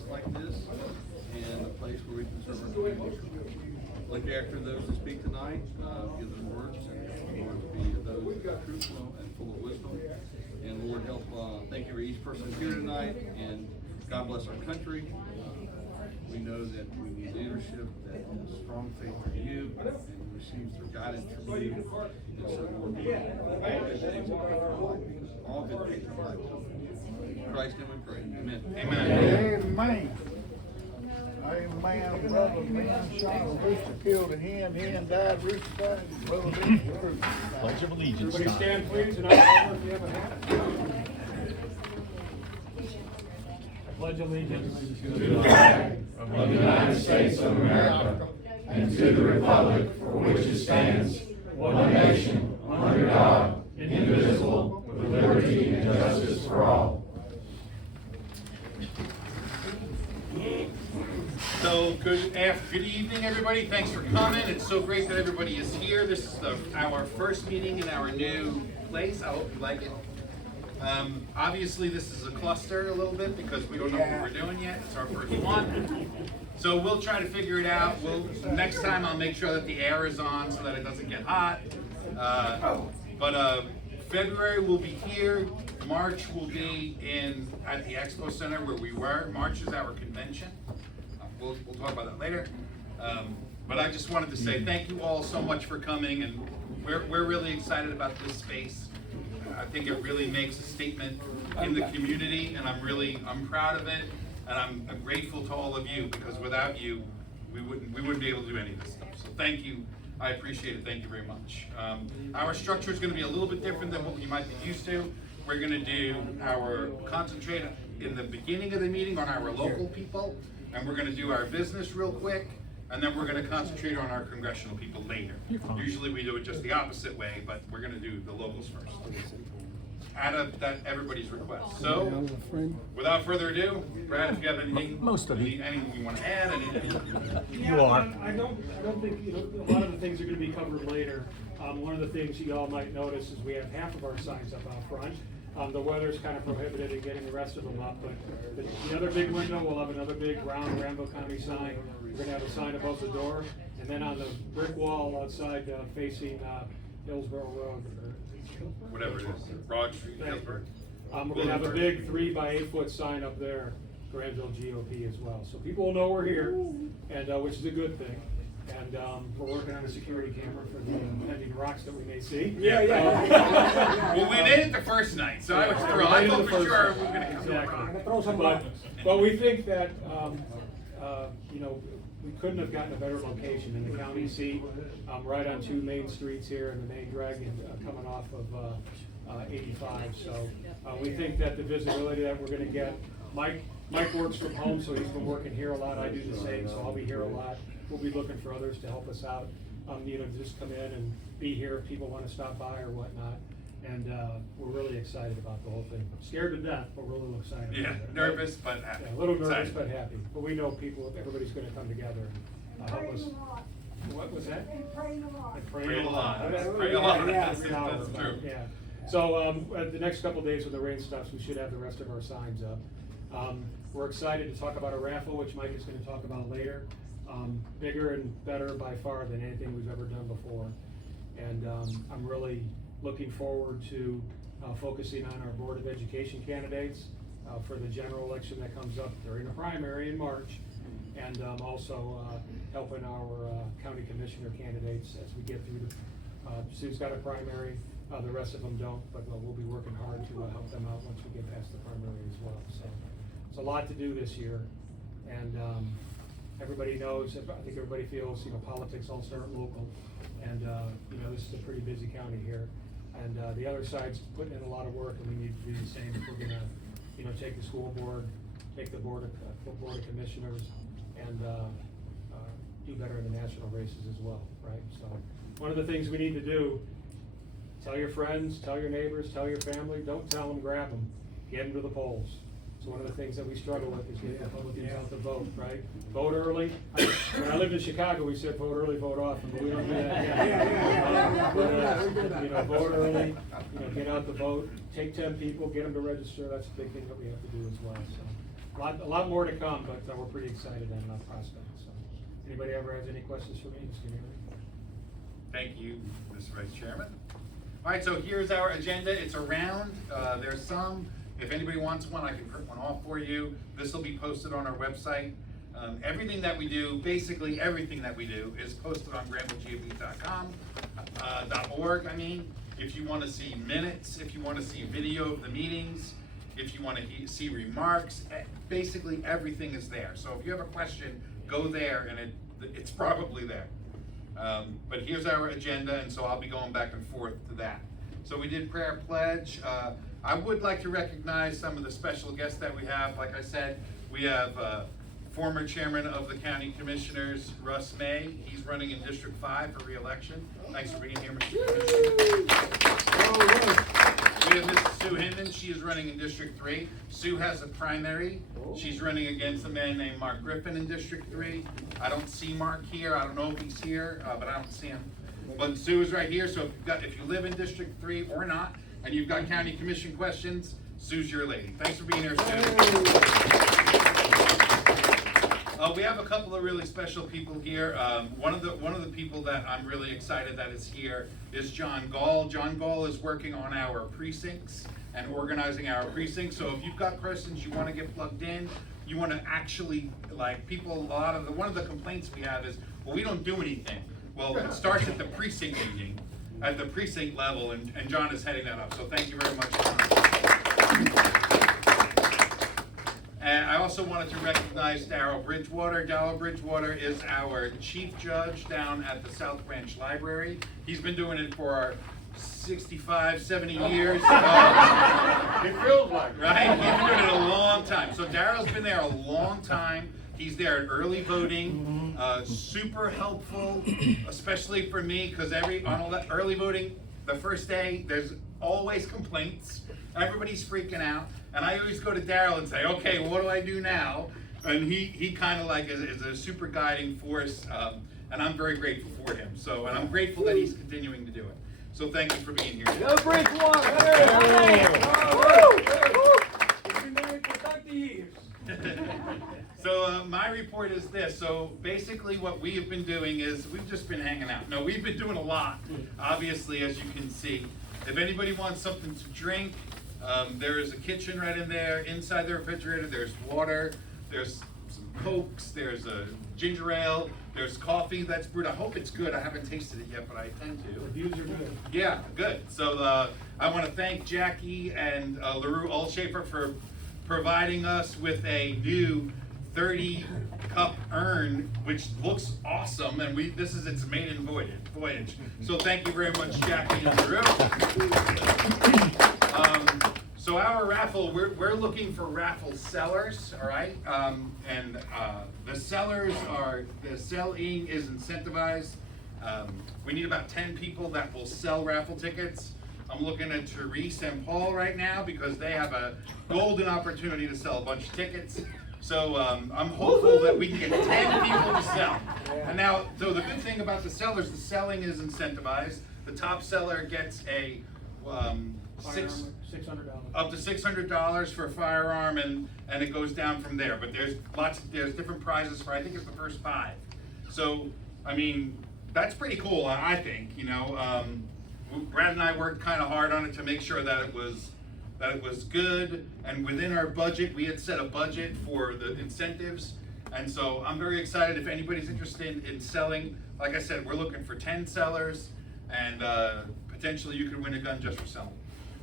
space like this and a place where we can serve our community. I'd like to ask for those to speak tonight, give them words, and Lord, to be those that are truthful and full of wisdom. And Lord, help, thank you for each person here tonight, and God bless our country. We know that we need leadership that has strong faith in you and receives their guidance from you. And so, Lord, all good things will come from life, because all good things in life come from you. In Christ's name we pray. Amen. Amen. Amen. Brother man shot a rooster, killed a hen died, rooster died, brother man. Pledge of Allegiance. Everybody stand please, and I'll if you have a hat. I pledge allegiance to the flag of the United States of America and to the republic for which it stands, one nation, under God, indivisible, with liberty and justice for all. So good evening, everybody. Thanks for coming. It's so great that everybody is here. This is our first meeting in our new place. I hope you like it. Obviously, this is a cluster a little bit because we don't know what we're doing yet. It's our first one. So we'll try to figure it out. Next time I'll make sure that the air is on so that it doesn't get hot. But February will be here. March will be at the Expo Center where we were. March is our convention. We'll talk about that later. But I just wanted to say thank you all so much for coming, and we're really excited about this space. I think it really makes a statement in the community, and I'm proud of it, and I'm grateful to all of you, because without you, we wouldn't be able to do any of this stuff. So thank you. I appreciate it. Thank you very much. Our structure is going to be a little bit different than what you might be used to. We're going to concentrate in the beginning of the meeting on our local people, and we're going to do our business real quick, and then we're going to concentrate on our congressional people later. Usually we do it just the opposite way, but we're going to do the locals first. Out of that, everybody's request. So, without further ado, Brad, if you have anything, anything you want to add, anything. You are. I don't think, a lot of the things are going to be covered later. One of the things you all might notice is we have half of our signs up out front. The weather's kind of prohibited in getting the rest of them up, but the other big window, we'll have another big round Rambo County sign. We're going to have a sign above the door, and then on the brick wall outside facing Hillsborough Road. Whatever it is, Broad Street, Hillsborough. We're going to have a big 3 by 8 foot sign up there, Granville GOP as well. So people will know we're here, and which is a good thing. And we're working on a security camera for the impending rocks that we may see. Well, we did it the first night, so I was thrilled. I thought for sure we were going to come to a rock. But we think that, we couldn't have gotten a better location in the county seat, right on 2 main streets here, and the main drag coming off of 85. So we think that the visibility that we're going to get, Mike works from home, so he's been working here a lot. I do the same, so I'll be here a lot. We'll be looking for others to help us out, just come in and be here if people want to stop by or whatnot. And we're really excited about the whole thing. Scared to death, but we're a little excited. Yeah, about it. nervous but happy. Yeah, a little nervous Excited. but happy. But we know everybody's going to come together and help us. What was that? And pray a lot. And Pray a lot. Yeah, Pray a lot. yeah, That's true. Yeah. So the next couple of days when the rain stops, we should have the rest of our signs up. We're excited to talk about a raffle, which Mike is going to talk about later. Bigger and better by far than anything we've ever done before. And I'm really looking forward to focusing on our Board of Education candidates for the general election that comes up during the primary in March. And also helping our county commissioner candidates as we get through. Sue's got a primary, the rest of them don't, but we'll be working hard to help them out once we get past the primary as well. So it's a lot to do this year. And everybody knows, I think everybody feels, politics all start local. And, this is a pretty busy county here. And the other side's putting in a lot of work, and we need to do the same if we're gonna, take the school board, take the board of commissioners, and do better in the national races as well, right? So one of the things we need to do, tell your friends, tell your neighbors, tell your family, don't tell them, grab them, get them to the polls. So one of the things that we struggle with is getting Republicans out to vote, right? Vote early. When I lived in Chicago, we said vote early, vote often, but we don't do that yet. Vote early, get out the vote, take 10 people, get them to register. That's a big thing that we have to do as well. So A lot more to come, but we're pretty excited and prospects. So, anybody ever has any questions for me? Just give me a ring. Thank you, Mr. Vice Chairman. All right, so here's our agenda. It's around. There's some. If anybody wants one, I can print one off for you. This will be posted on our website. Everything that we do, basically everything that we do, is posted on granvilleGAB.com, .org. I mean, if you want to see minutes, if you want to see video of the meetings, if you want to see remarks, basically everything is there. So if you have a question, go there, and it's probably there. But here's our agenda, and so I'll be going back and forth to that. So we did prayer pledge. I would like to recognize some of the special guests that we have. Like I said, we have former chairman of the County Commissioners, Russ May. He's running in District 5 for re-election. Thanks for being here, Mr. Commissioner. We have Mrs. Sue Hinman. She is running in District 3. Sue has a primary. She's running against a man named Mark Griffin in District 3. I don't see Mark here. I don't know if he's here, but I don't see him. But Sue is right here, so if you live in District 3 or not, and you've got county commission questions, Sue's your lady. Thanks for being here, Sue. We have a couple of really special people here. One of the people that I'm really excited that is here is John Gall. John Gall is working on our precincts and organizing our precincts. So if you've got questions you want to get plugged in, you want to actually, like people, one of the complaints we have is, well, we don't do anything. Well, it starts at the precinct meeting, at the precinct level, and John is heading that up. So thank you very much, John. And I also wanted to recognize Darrell Bridgewater. Darrell Bridgewater is our chief judge down at the South Branch Library. He's been doing it for 65, 70 years. It feels like it. Right? He's been doing it a long time. So Darrell's been there a long time. He's there at early voting, super helpful, especially for me, because on all that early voting, the first day, there's always complaints. Everybody's freaking out. And I always go to Darrell and say, okay, what do I do now? And he kind of like is a super guiding force, and I'm very grateful for him. So, and I'm grateful that he's continuing to do it. So thank you for being here. Go Bridgewater! So my report is this. So basically what we have been doing is we've just been hanging out. No, we've been doing a lot, obviously, as you can see. If anybody wants something to drink, there is a kitchen right in there. Inside the refrigerator, there's water, there's some Cokes, there's a ginger ale, there's coffee that's brewed. I hope it's good. I haven't tasted it yet, but I intend to. Reviews are good. Yeah, good. So I want to thank Jackie and LaRue Allshafer for providing us with a new 30-cup urn, which looks awesome, and this is its maiden voyage. So thank you very much, Jackie and LaRue. So our raffle, we're looking for raffle sellers, all right? And the selling is incentivized. We need about 10 people that will sell raffle tickets. I'm looking at Therese and Paul right now because they have a golden opportunity to sell a bunch of tickets. So I'm hopeful that we can get 10 people to sell. And now, so the good thing about the sellers, the selling is incentivized. The top seller gets a $600. up to $600 for a firearm, and it goes down from there. But there's different prizes for, I think it's the first 5. So I mean, that's pretty cool. I think, you know, Brad and I worked kind of hard on it to make sure that it was good, and within our budget. We had set a budget for the incentives, and so I'm very excited. If anybody's interested in selling, like I said, we're looking for 10 sellers, and potentially you could win a gun just for selling.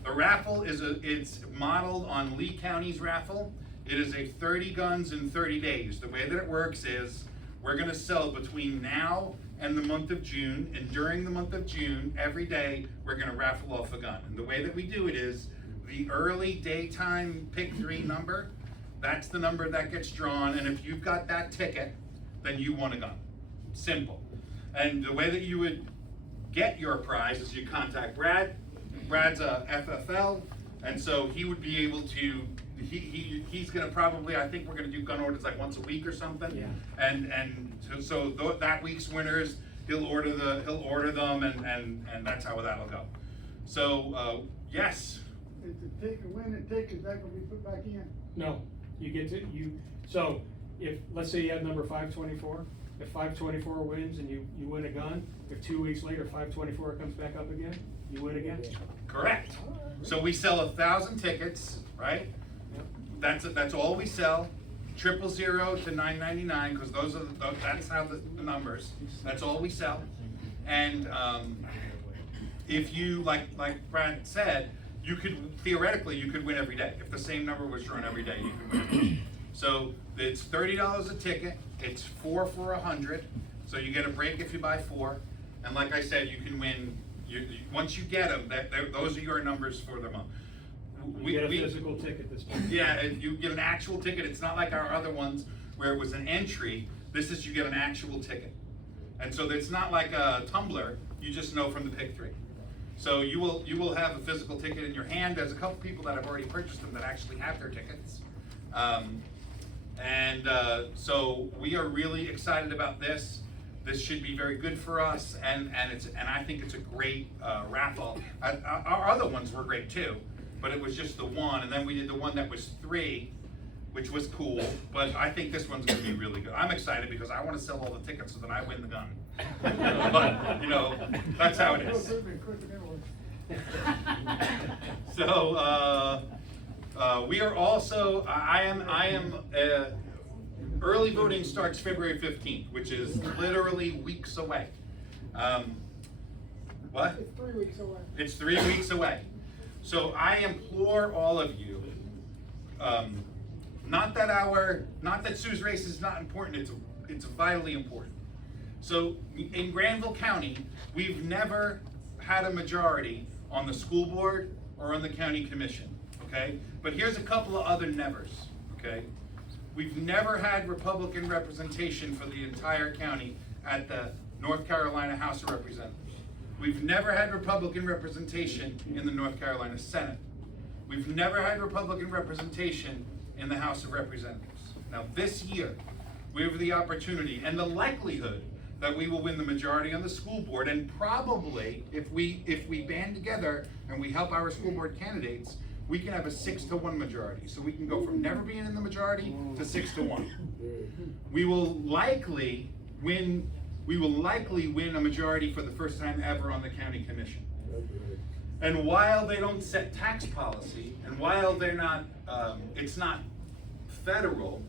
The raffle it's modeled on Lee County's raffle. It is a 30 guns in 30 days. The way that it works is we're going to sell between now and the month of June, and during the month of June, every day we're going to raffle off a gun. And the way that we do it is the early daytime pick 3 number. That's the number that gets drawn, and if you've got that ticket, then you won a gun. Simple. And the way that you would get your prize is you contact Brad. Brad's a FFL, and so he would be able to, he's gonna probably, I think we're gonna do gun orders like once a week or something. Yeah. And so that week's winners, he'll order them, and that's how that'll go. So yes. Is the ticket, winning ticket, that gonna be put back in? No. You get to, so if, let's say you have number 524, if 524 wins and you win a gun, if 2 weeks later 524 comes back up again, you win again? Correct. So we sell 1,000 tickets, right? That's all we sell. 000 to 999, because that's how the numbers. That's all we sell. And if you, like Brad said, you could theoretically win every day. If the same number was drawn every day, you could win every day. So it's $30 a ticket. It's 4 for 100. So you get a break if you buy 4. And like I said, you can win. Once you get them, those are your numbers for the month. You get a physical ticket this time. Yeah, you get an actual ticket. It's not like our other ones where it was an entry. This is, you get an actual ticket. And so it's not like a tumbler. You just know from the pick 3. So you will have a physical ticket in your hand. There's a couple people that have already purchased them that actually have their tickets. So we are really excited about this. This should be very good for us, and I think it's a great raffle. Our other ones were great too, but it was just the one, and then we did the one that was 3, which was cool. But I think this one's going to be really good. I'm excited because I want to sell all the tickets so that I win the gun. But that's how it is. So we are also. I am. Early voting starts February 15th, which is literally weeks away. What? It's 3 weeks away. It's 3 weeks away. So I implore all of you, not that Sue's race is not important, it's vitally important. So in Granville County, we've never had a majority on the school board or on the county commission, okay? But here's a couple of other nevers, okay? We've never had Republican representation for the entire county at the North Carolina House of Representatives. We've never had Republican representation in the North Carolina Senate. We've never had Republican representation in the House of Representatives. Now this year, we have the opportunity and the likelihood that we will win the majority on the school board, and probably if we band together and we help our school board candidates, we can have a 6-to-1 majority. So we can go from never being in the majority to 6-to-1. We will likely win a majority for the first time ever on the county commission. And while they don't set tax policy, and while they're not, it's not federal,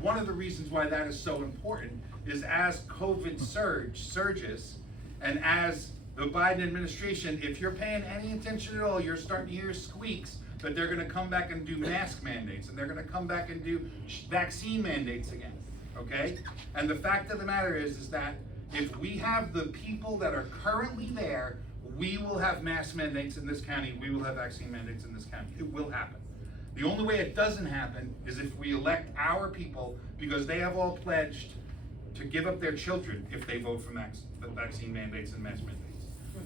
one of the reasons why that is so important is as COVID surges, and as the Biden administration, if you're paying any attention at all, you're starting to hear squeaks that they're gonna come back and do mask mandates, and they're gonna come back and do vaccine mandates again, okay? And the fact of the matter is that if we have the people that are currently there, we will have mask mandates in this county, we will have vaccine mandates in this county. It will happen. The only way it doesn't happen is if we elect our people, because they have all pledged to give up their children if they vote for vaccine mandates and mask mandates.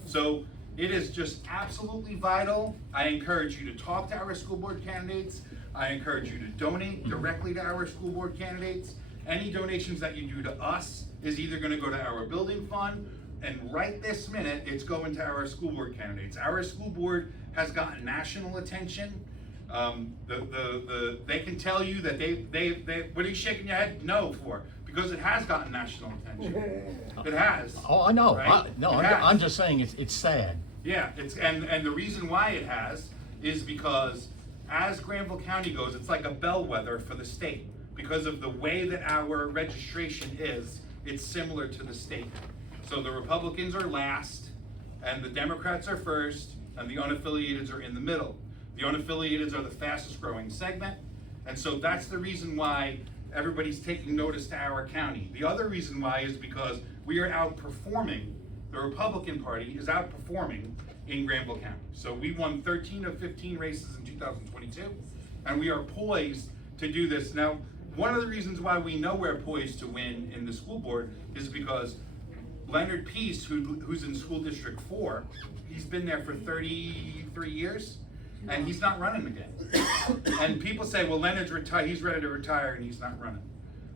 So it is just absolutely vital. I encourage you to talk to our school board candidates. I encourage you to donate directly to our school board candidates. Any donations that you do to us is either going to go to our building fund, and right this minute, it's going to our school board candidates. Our school board has gotten national attention. They can tell you that they what are you shaking your head no for? Because it has gotten national attention. It has. Oh, I know. Right? I'm just saying it's sad. Yeah, and the reason why it has is because as Granville County goes, it's like a bellwether for the state. Because of the way that our registration is, it's similar to the state. So the Republicans are last, and the Democrats are first, and the unaffiliateds are in the middle. The unaffiliateds are the fastest growing segment, and so that's the reason why everybody's taking notice to our county. The other reason why is because we are outperforming, the Republican Party is outperforming in Granville County. So we won 13 of 15 races in 2022, and we are poised to do this. Now, one of the reasons why we know we're poised to win in the school board is because Leonard Peace, who's in School District 4, he's been there for 33 years, and he's not running again. And people say, well, Leonard's retired, he's ready to retire, and he's not running.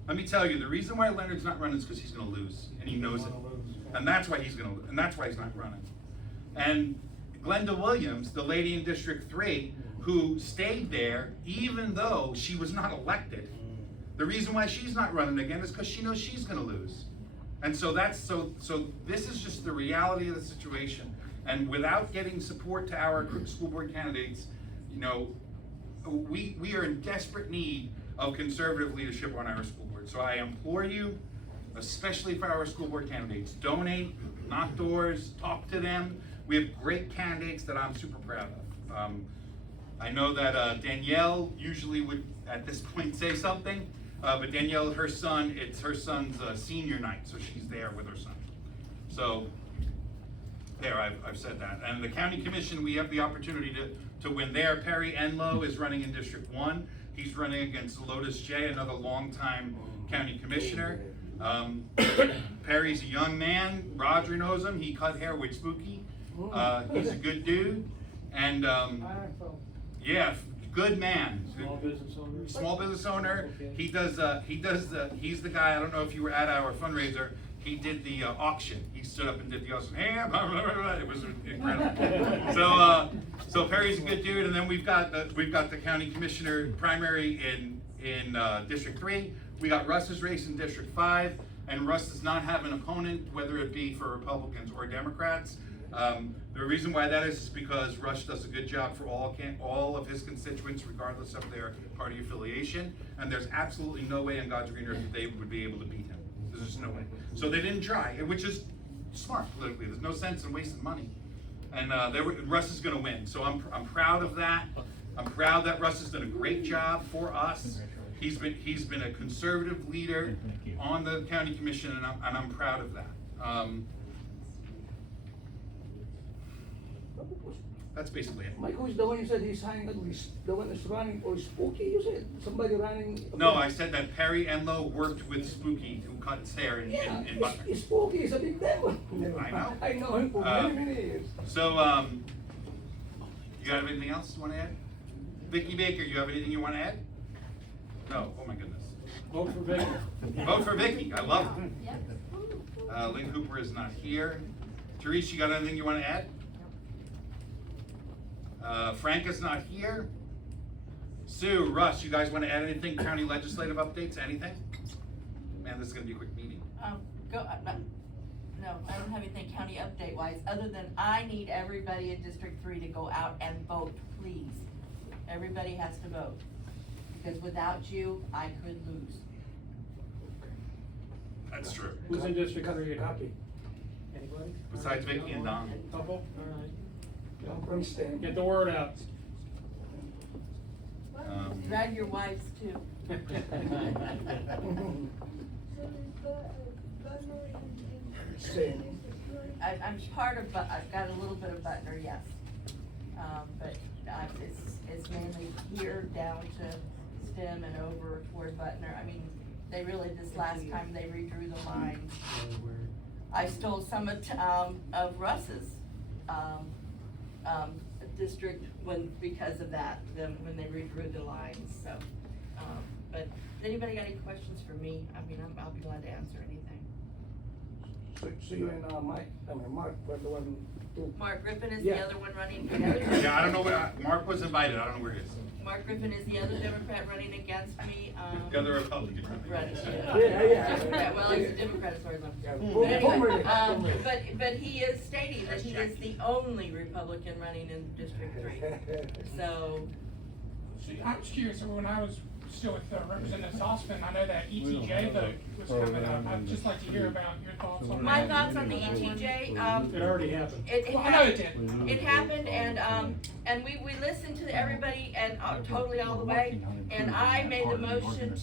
Let me tell you, the reason why Leonard's not running is because he's gonna lose, and he knows it. And that's why he's not running. And Glenda Williams, the lady in District 3, who stayed there even though she was not elected. The reason why she's not running again is because she knows she's gonna lose. And so this is just the reality of the situation. And without getting support to our school board candidates, you know, we are in desperate need of conservative leadership on our school board. So I implore you, especially for our school board candidates, donate, knock doors, talk to them. We have great candidates that I'm super proud of. I know that Danielle usually would at this point say something, but Danielle, it's her son's senior night, so she's there with her son. So there, I've said that. And the county commission, we have the opportunity to win there. Perry Enlow is running in District 1. He's running against Lotus J, another longtime county commissioner. Perry's a young man. Roger knows him. He cut hair with Spooky. He's a good dude. And yeah, good man. Small business owner. Small business owner. He's the guy, I don't know if you were at our fundraiser, he did the auction. He stood up and did the auction. Hey, blah, blah, blah, blah. It was incredible. So Perry's a good dude, and then we've got the county commissioner primary in District 3. We got Russ's race in District 5, and Russ does not have an opponent, whether it be for Republicans or Democrats. The reason why that is because Rush does a good job for all of his constituents, regardless of their party affiliation, and there's absolutely no way in God's green earth that they would be able to beat him. There's just no way. So they didn't try, which is smart politically. There's no sense in wasting money, and Russ is going to win. So I'm proud of that. I'm proud that Russ has done a great job for us. He's been a conservative leader on the county commission, and I'm proud of that. That's basically it. Mike, who's the one you said he's hanging, the one that's running, or Spooky, you said? Somebody running? No, I said that Perry Enlow worked with Spooky, who cut his hair in Butler. Spooky is a big devil. I know. I know him for many years. So, you got anything else you want to add? Vicky Baker, you have anything you want to add? No, oh my goodness. Vote for Vicky. Vote for Vicky, I love her. Lynn Cooper is not here. Therese, you got anything you want to add? Frank is not here. Sue, Russ, you guys want to add anything? County legislative updates, anything? Man, this is going to be a quick meeting. No, I don't have anything county update wise, other than I need everybody in District 3 to go out and vote, please. Everybody has to vote, because without you, I could lose. That's true. Who's in District 3? Copy. Anybody? Besides Vicky and Don. Couple? All right. From Stan. Get the word out. Drag your wives too. Stan. I'm part of, I've got a little bit of Butner, yes. But it's mainly here down to Stem and over toward Butner. I mean, they really, this last time they redrew the lines. I stole some of Russ's, district because of that, when they redrew the lines, so. But, has anybody got any questions for me? I mean, I'll be glad to answer anything. So you and Mark were the one who. Mark Griffin is Yeah. the other one running. Yeah, I don't know where, Mark was invited, I don't know where he is. Mark Griffin is the other Democrat running against me. The other Republican. Running. Yeah. Well, he's a Democrat as far as I'm Yeah, concerned. boom, But anyway, boom, but he is stating that he is the only Republican running in District 3. So, See, I was curious, when I was still with Representative Tossman, I know that ETJ vote was coming up. I'd just like to hear about your thoughts on that. my thoughts on the ETJ, It already happened. Well, I know it did. It happened, and we listened to everybody and totally all the way, and I made the motion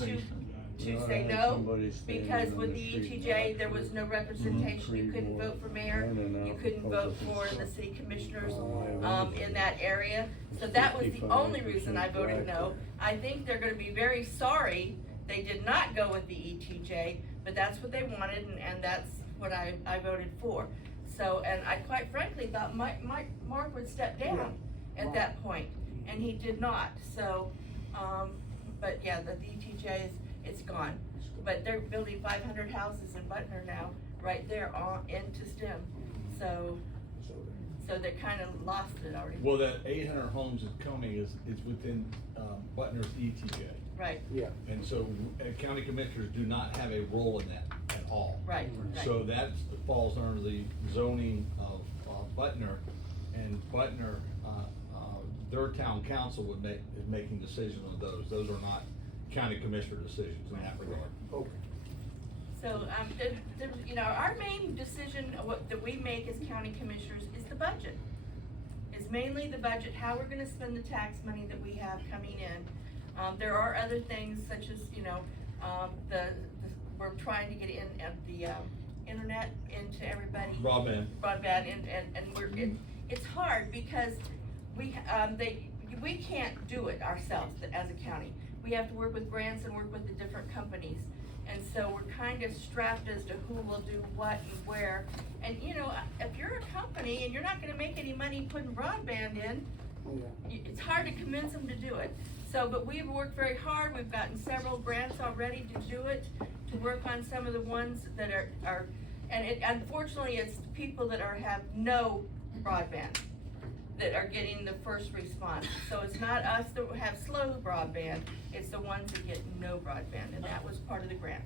to say no, because with the ETJ, there was no representation. You couldn't vote for mayor, you couldn't vote for the city commissioners, in that area. So that was the only reason I voted no. I think they're gonna be very sorry they did not go with the ETJ, but that's what they wanted, and that's what I voted for. So, and I quite frankly thought Mark would step down at that point, and he did not. So, but yeah, the ETJ it's gone. But they're building 500 houses in Butner now, right there into STEM. So So they kinda lost it already. Well, that 800 homes is coming is within Butner's ETJ. Right, Yeah. And so county commissioners do not have a role in that at all. right, right. So that falls under the zoning of Butner, and Butner, their town council is making decisions on those. Those are not county commissioner decisions in that regard. Okay. So, you know, our main decision, that we make as county commissioners is the budget. Is mainly the budget, how we're gonna spend the tax money that we have coming in. There are other things such as, you know, we're trying to get in, the, internet into everybody. Broadband. Broadband, and it's hard because we can't do it ourselves as a county. We have to work with grants and work with the different companies. And so we're kind of strapped as to who will do what and where. And, you know, if you're a company and you're not gonna make any money putting broadband in, it's hard to convince them to do it. So, but we've worked very hard, we've gotten several grants already to do it, to work on some of the ones that are, and unfortunately, it's the people that have no broadband that are getting the first response. So it's not us that have slow broadband, it's the ones that get no broadband, and that was part of the grant.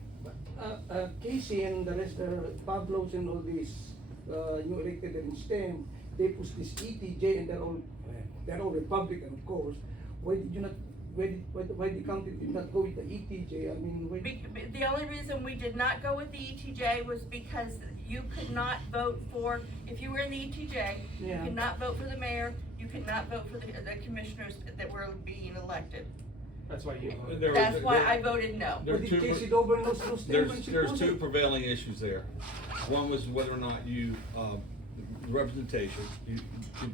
Casey and the rest, Pablo's and all these, new elected in STEM, they push this ETJ and they're all Republican, of course. Why did you not, why the county did not go with the ETJ? I mean, The only reason we did not go with the ETJ was because you could not vote for, if you were in the ETJ, you Yeah. could not vote for the mayor, you could not vote for the commissioners that were being elected. That's why you voted. That's why I voted no. There are did two Casey Dober knows STEM? There's two prevailing issues there. One was whether or not you, representation,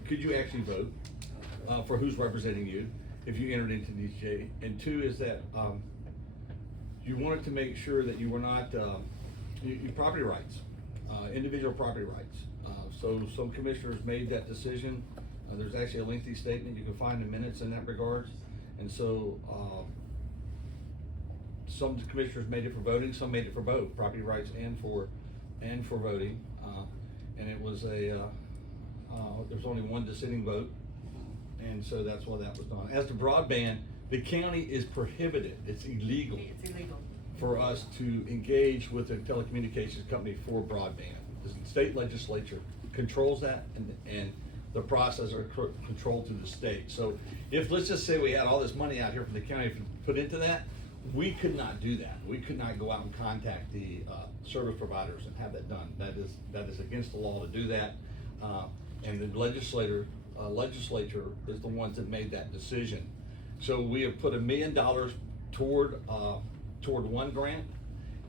could you actually vote, for who's representing you, if you entered into the ETJ? And two is that, you wanted to make sure that you were not, your property rights, individual property rights. So some commissioners made that decision. There's actually a lengthy statement you can find in minutes in that regards. And so, some commissioners made it for voting, some made it for both, property rights and for voting. And it was there's only one dissenting vote. And so that's why that was done. As to broadband, the county is prohibited, it's illegal It's illegal. for us to engage with a telecommunications company for broadband. The state legislature controls that, and the process are controlled through the state. So if, let's just say we had all this money out here from the county to put into that, we could not do that. We could not go out and contact the service providers and have that done. That is against the law to do that. And the legislature is the ones that made that decision. So we have put $1 million toward one grant,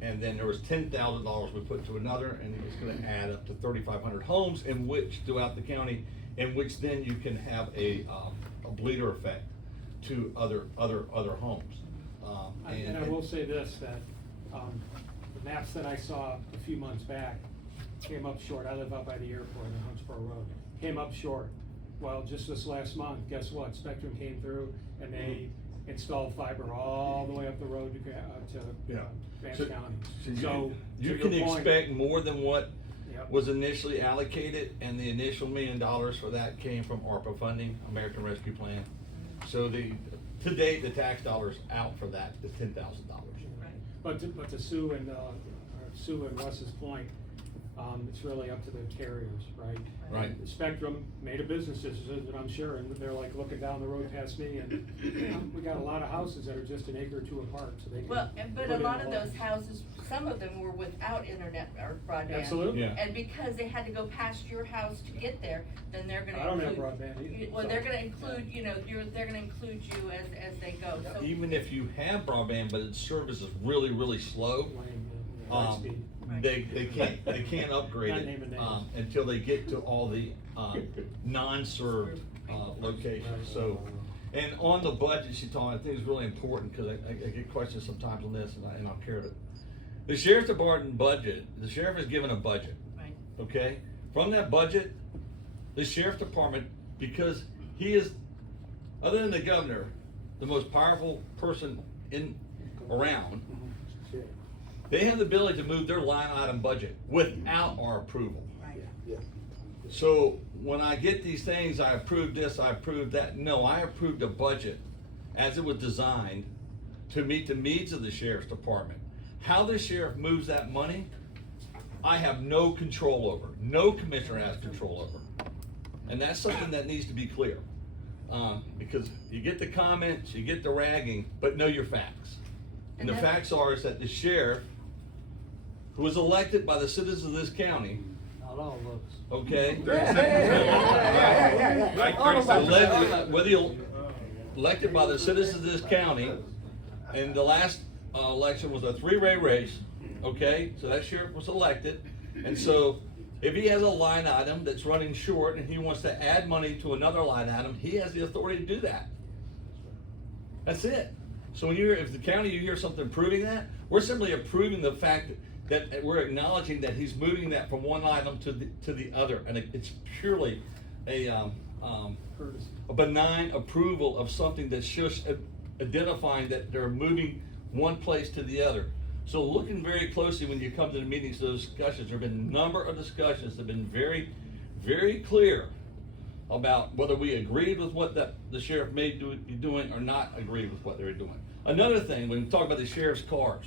and then there was $10,000 we put to another, and it's gonna add up to 3,500 homes in which, throughout the county, in which then you can have a bleeder effect to other homes. And I will say this, that, the maps that I saw a few months back came up short. I live out by the airport on Huntsboro Road, came up short. Well, just this last month, guess what? Spectrum came through and they installed fiber all the way up the road to Vance So- County. So you to can your point- expect more than what Yep. was initially allocated, and the initial $1 million for that came from ARPA funding, American Rescue Plan. So to date, the tax dollars out for that is $10,000. Right. But to Sue and Russ's point, it's really up to the carriers, right? Right. And Spectrum made a business decision, I'm sure, and they're like looking down the road past me, and you know, we got a lot of houses that are just an acre or two apart, so they can. Well, but put a in lot of those houses, some of them were without internet or broadband. Absolutely. Yeah. And because they had to go past your house to get there, then they're gonna I don't have include- broadband either, Well, so- they're gonna include, you know, they're gonna include you as they go, so. Even if you have broadband, but its service is really, really slow, Lightspeed. they can't upgrade Not it, naming names. until they get to all the, non-served, locations, so. And on the budget, she told me, I think it's really important, cause I get questions sometimes on this, and I'll carry it. The sheriff's department budget, the sheriff is given a budget, Right. okay? From that budget, the sheriff's department, because he is, other than the governor, the most powerful person around, they have the ability to move their line item budget without our approval. Right. Yeah. So when I get these things, I approve this, I approve that. No, I approved a budget as it was designed to meet the needs of the sheriff's department. How the sheriff moves that money, I have no control over. No commissioner has control over. And that's something that needs to be clear. Because you get the comments, you get the ragging, but know your facts. And the facts are is that the sheriff, who was elected by the citizens of this county, Not all of us. okay? Right, 30 seconds. Whether you elected by the citizens of this county, and the last election was a three-way race, okay? So that sheriff was elected, and so if he has a line item that's running short and he wants to add money to another line item, he has the authority to do that. That's it. So when if the county, you hear something proving that, we're simply approving the fact that we're acknowledging that he's moving that from one item to the other, and it's purely a benign approval of something that's just identifying that they're moving one place to the other. So looking very closely when you come to the meetings, those discussions, there have been a number of discussions that have been very, very clear about whether we agreed with what the sheriff may be doing or not agreed with what they were doing. Another thing, when we talk about the sheriff's cars,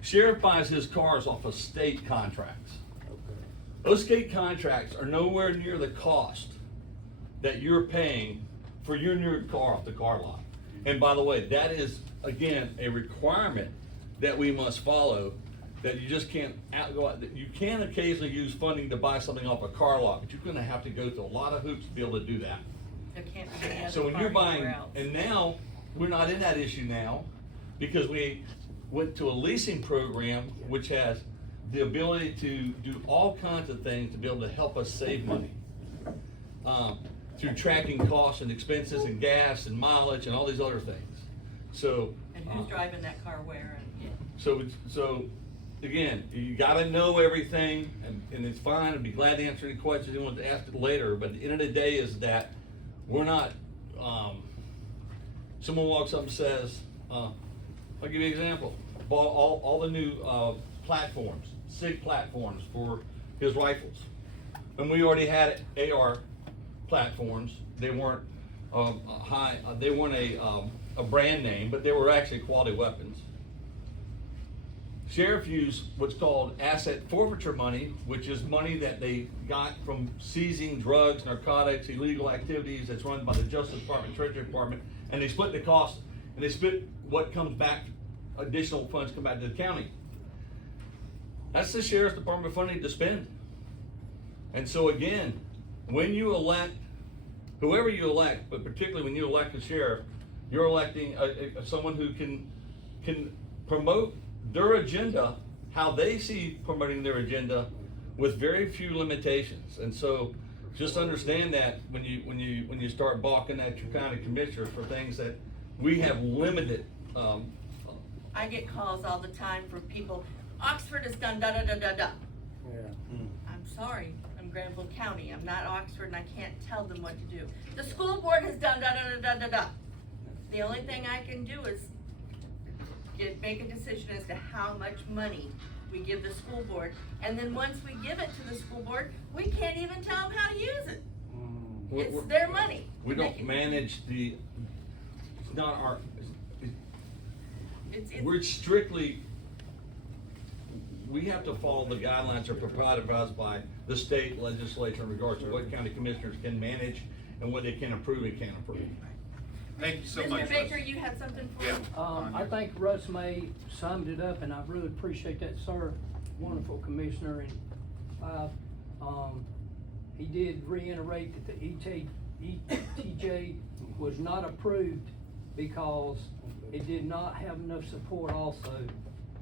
sheriff buys his cars off of state contracts. Those state contracts are nowhere near the cost that you're paying for your new car off the car lot. And by the way, that is, again, a requirement that we must follow, that you just can't you can occasionally use funding to buy something off a car lot, but you're gonna have to go through a lot of hoops to be able to do that. There can't be any other So when you're car buying, anywhere else. and now, we're not in that issue now, because we went to a leasing program which has the ability to do all kinds of things to be able to help us save money. Through tracking costs and expenses and gas and mileage and all these other things. So. And who's driving that car where and, yeah. So again, you gotta know everything, and it's fine, I'd be glad to answer any questions you want to ask it later, but at the end of the day is that we're not, someone walks up and says, I'll give you an example, bought all the new, platforms, SIG platforms for his rifles. And we already had AR platforms, they weren't, they weren't a brand name, but they were actually quality weapons. Sheriff used what's called asset forfeiture money, which is money that they got from seizing drugs, narcotics, illegal activities that's run by the Justice Department, Treasury Department, and they split the cost, and they split what comes back, additional funds come back to the county. That's the Sheriff's Department funding to spend. And so again, when you elect, whoever you elect, but particularly when you elect a sheriff, you're electing someone who can promote their agenda, how they see promoting their agenda, with very few limitations. And so, just understand that when you start balking at your county commissioners for things that we have limited. I get calls all the time from people, Oxford has done da-da-da-da-da. I'm sorry, I'm Granville County, I'm not Oxford, and I can't tell them what to do. The school board has done da-da-da-da-da-da. The only thing I can do is make a decision as to how much money we give the school board, and then once we give it to the school board, we can't even tell them how to use it. It's their money. We don't manage it's not our, we're strictly, we have to follow the guidelines that are provided for us by the state legislature in regards to what county commissioners can manage and what they can approve and can't approve. Thank you so much. Mr. Baker, you had something for me? I think Russ May summed it up, and I really appreciate that, sir. Wonderful commissioner, and he did reiterate that the ETJ was not approved because it did not have enough support also,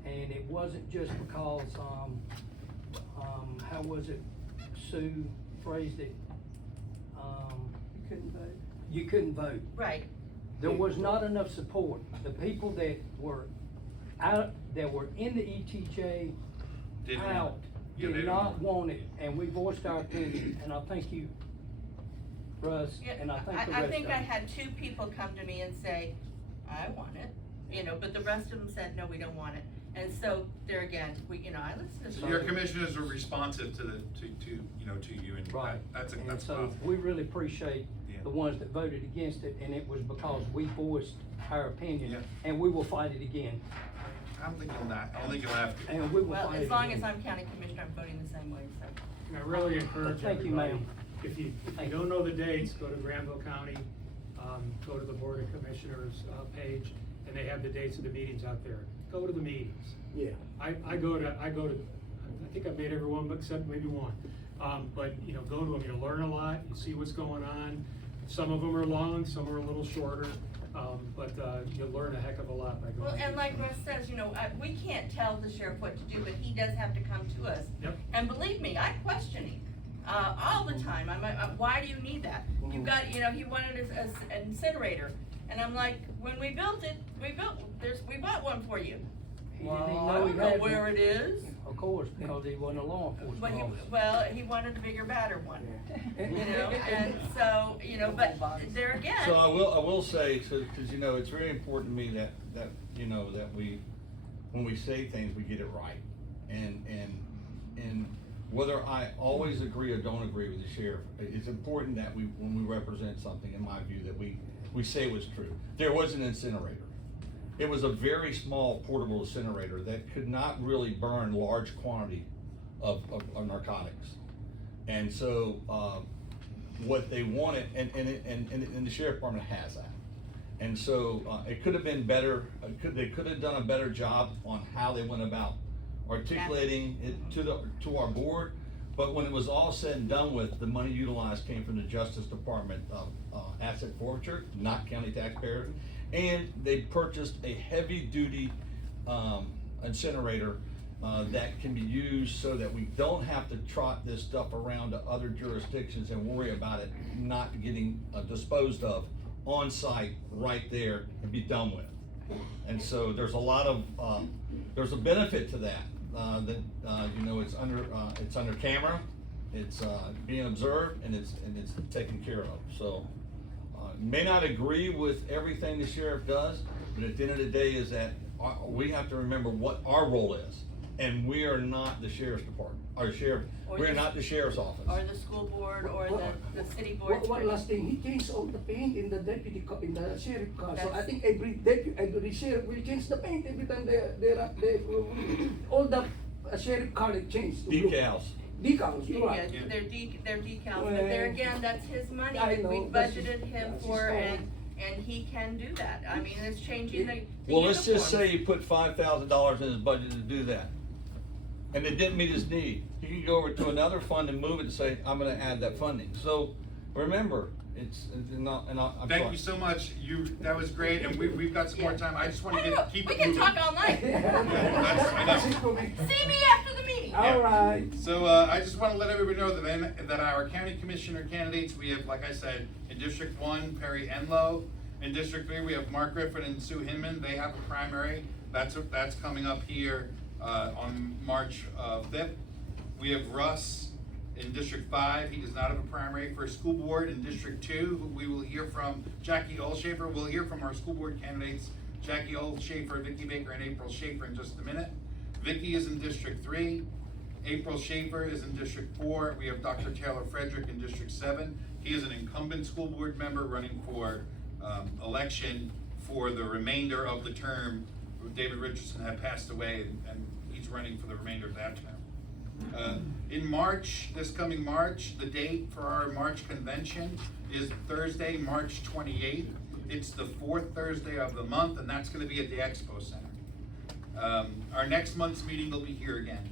and it wasn't just because, how was it Sue phrased it? You couldn't vote. You couldn't vote. Right. There was not enough support. The people that were out, that were in the ETJ Didn't out, want it. Yeah, they did didn't not want it. want it, and we voiced our opinion, and I thank you, Russ, Yeah, and I thank the I rest of think I them. had 2 people come to me and say, I want it, but the rest of them said, no, we don't want it. And so there again, I listen to. So your commissioners are responsive to you, and Right. that's And so positive. we really appreciate Yeah. the ones that voted against it, and it was because we voiced our opinion, Yeah. and we will fight it again. I don't think you'll have to. And we will Well, fight it as long as again. I'm county commissioner, I'm voting the same way, so. And I really encourage Thank you, everybody, ma'am. if you Thank don't you. know the dates, go to Granville County, go to the Board of Commissioners, page, and they have the dates of the meetings out there. Go to the meetings. Yeah. I go to, I think I've made every one but except maybe one. But, go to them, you learn a lot, you see what's going on. Some of them are long, some are a little shorter, but, you'll learn a heck of a lot by going. Well, to and these like meetings. Russ says, we can't tell the sheriff what to do, but he does have to come to us. Yep. And believe me, I question him, all the time. Why do you need that? You've got, he wanted an incinerator, and I'm like, when we built it, we bought one for you. He didn't even Well, I know don't he know had where one. it is. Of course, because he wasn't a law But enforcement officer. well, he wanted a bigger, badder one, and so, but there again. So I will say, so, cause it's very important to me that when we say things, we get it right. And whether I always agree or don't agree with the sheriff, it's important that when we represent something, in my view, that we say it was true. There was an incinerator. It was a very small portable incinerator that could not really burn large quantity of narcotics. And so, what they wanted, and the sheriff department has that. And so, it could have been better, they could have done a better job on how they went about articulating it to our board. But when it was all said and done with, the money utilized came from the Justice Department asset forfeiture, not county taxpayer. And they purchased a heavy-duty incinerator that can be used so that we don't have to trot this stuff around to other jurisdictions and worry about it not getting disposed of on site right there and be done with. And so there's a lot of there's a benefit to that. It's under camera, it's being observed, and it's taken care of. So. May not agree with everything the sheriff does, but at the end of the day is that we have to remember what our role is. And we are not the sheriff's department, we're not the sheriff's office. Or the school board, or the city board. One last thing, he changed all the paint in the in the sheriff car. So I think every sheriff will change the paint every time they all the sheriff car they change. to blue. Decals. Decals, you're Yeah, right. they're decals, but there again, that's his money I that we know, that's budgeted him his for, fault. and he can do that. I mean, it's changing the Well, let's just uniforms. say he put $5,000 in his budget to do that. And it didn't meet his need. He can go over to another fund and move it and say, I'm gonna add that funding. So remember, I'm Thank sorry. you so much. That was great, and we've got some more time. I just want I to know, keep we it can moving. talk all night. See me after the meeting. All right. So, I just want to let everybody know that our county commissioner candidates, we have, like I said, in District 1, Perry Enlow. In District 3, we have Mark Griffin and Sue Hinman. They have a primary. That's coming up here, on March 5th. We have Russ in District 5. He does not have a primary. For school board in District 2, who we will hear from Jackie Olshafer. We'll hear from our school board candidates, Jackie Olshafer, Vicky Baker, and April Schaefer in just a minute. Vicky is in District 3. April Schaefer is in District 4. We have Dr. Taylor Frederick in District 7. He is an incumbent school board member running for election for the remainder of the term. David Richardson had passed away, and he's running for the remainder of that term. In March, this coming March, the date for our March convention is Thursday, March 28th. It's the fourth Thursday of the month, and that's going to be at the Expo Center. Our next month's meeting will be here again.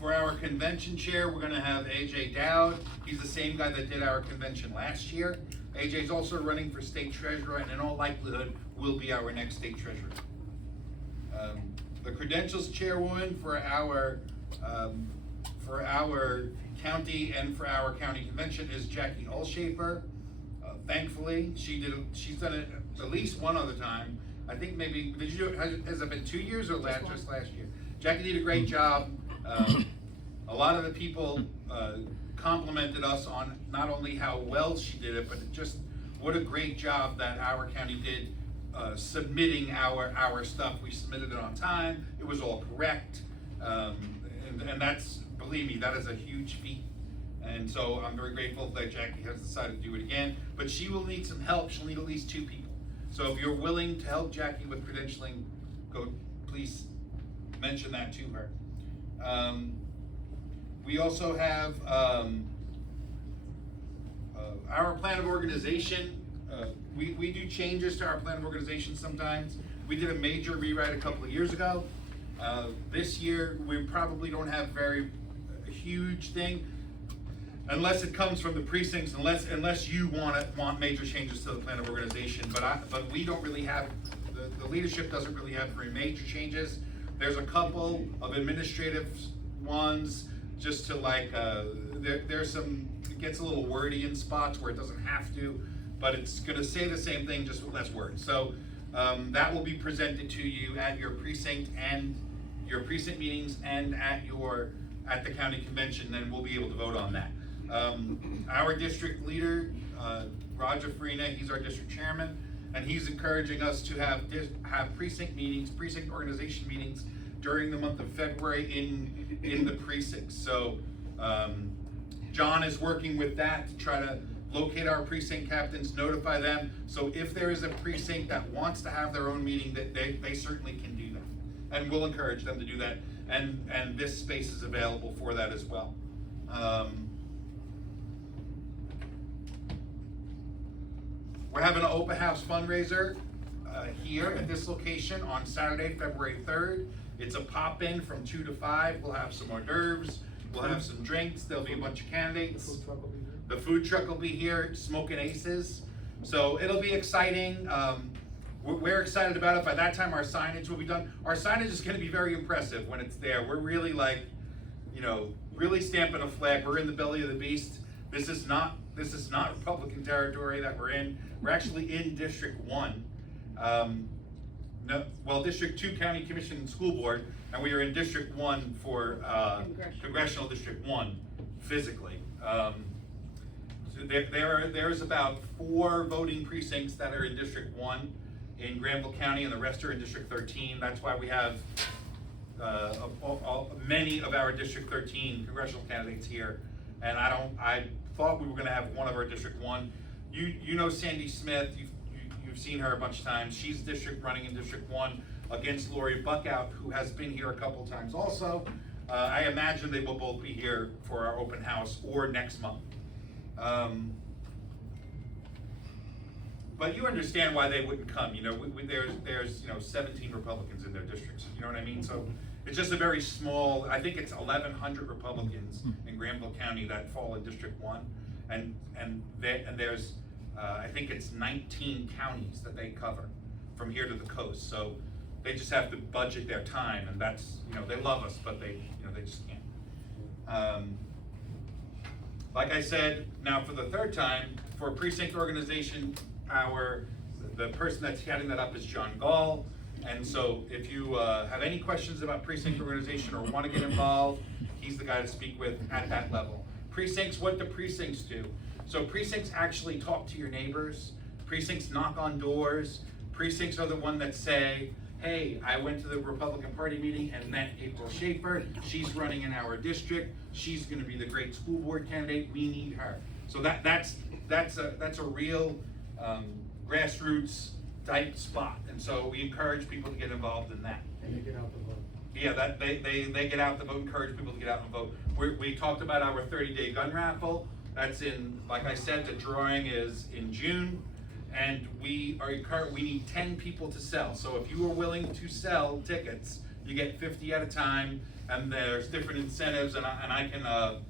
For our convention chair, we're gonna have AJ Dowd. He's the same guy that did our convention last year. AJ's also running for state treasurer, and in all likelihood, will be our next state treasurer. The credentials chairwoman for our county and for our county convention is Jackie Olshafer. Thankfully, she's done it at least one other time. I think maybe, has it been 2 years or just last year? Jackie did a great job. A lot of the people complimented us on not only how well she did it, but just what a great job that our county did submitting our stuff. We submitted it on time, it was all correct. And that's, believe me, that is a huge feat. And so I'm very grateful that Jackie has decided to do it again, but she will need some help. She'll need at least 2 people. So if you're willing to help Jackie with credentialing, please mention that to her. We also have our plan of organization. We do changes to our plan of organization sometimes. We did a major rewrite a couple of years ago. This year, we probably don't have a huge thing, unless it comes from the precincts, unless you want major changes to the plan of organization. But we don't really have, the leadership doesn't really have very major changes. There's a couple of administrative ones, just to like, there's some, it gets a little wordy in spots where it doesn't have to, but it's gonna say the same thing, just with less words. So that will be presented to you at your precinct meetings and at the county convention, then we'll be able to vote on that. Our district leader, Roger Farina, he's our district chairman, and he's encouraging us to have precinct meetings, precinct organization meetings during the month of February in the precincts. So John is working with that to try to locate our precinct captains, notify them. So if there is a precinct that wants to have their own meeting, that they certainly can do that. And we'll encourage them to do that. And this space is available for that as well. We're having an open house fundraiser here at this location on Saturday, February 3rd. It's a pop-in from 2 to 5. We'll have some hors d'oeuvres. We'll have some drinks. There'll be a bunch of candidates. The food truck will be here, Smoking Aces. So it'll be exciting. We're excited about it. By that time, our signage will be done. Our signage is going to be very impressive when it's there. We're really like, really stamping a flag. We're in the belly of the beast. This is not Republican territory that we're in. We're actually in District 1. District 2 County Commission and School Board, and we are in District 1 for Congressional District 1 physically. So there's about 4 voting precincts that are in District 1 in Granville County, and the rest are in District 13. That's why we have many of our District 13 congressional candidates here. And I thought we were going to have one of our District 1. You know Sandy Smith. You've seen her a bunch of times. She's running in District 1 against Lori Buckout, who has been here a couple times also. I imagine they will both be here for our open house or next month. But you understand why they wouldn't come. There's 17 Republicans in their districts. You know what I mean? So it's just a very small. I think it's 1,100 Republicans in Granville County that fall in District 1, and there's I think it's 19 counties that they cover from here to the coast. So they just have to budget their time, and that's they love us, but they just can't. Like I said, now for the 3rd time for precinct organization, the person that's heading that up is John Gall. And so if you have any questions about precinct organization or want to get involved, he's the guy to speak with at that level. Precincts, what do precincts do? So precincts actually talk to your neighbors. Precincts knock on doors. Precincts are the one that say, hey, I went to the Republican Party meeting and met April Schaefer. She's running in our district. She's going to be the great school board candidate. We need her. So that's a real grassroots type spot, and so we encourage people to get involved in that. And they get out the vote. Yeah, they get out the vote. Encourage people to get out and vote. We talked about our 30-day gun raffle. That's in, like I said, the drawing is in June, and we need 10 people to sell. So if you are willing to sell tickets, you get 50 at a time, and there's different incentives, and I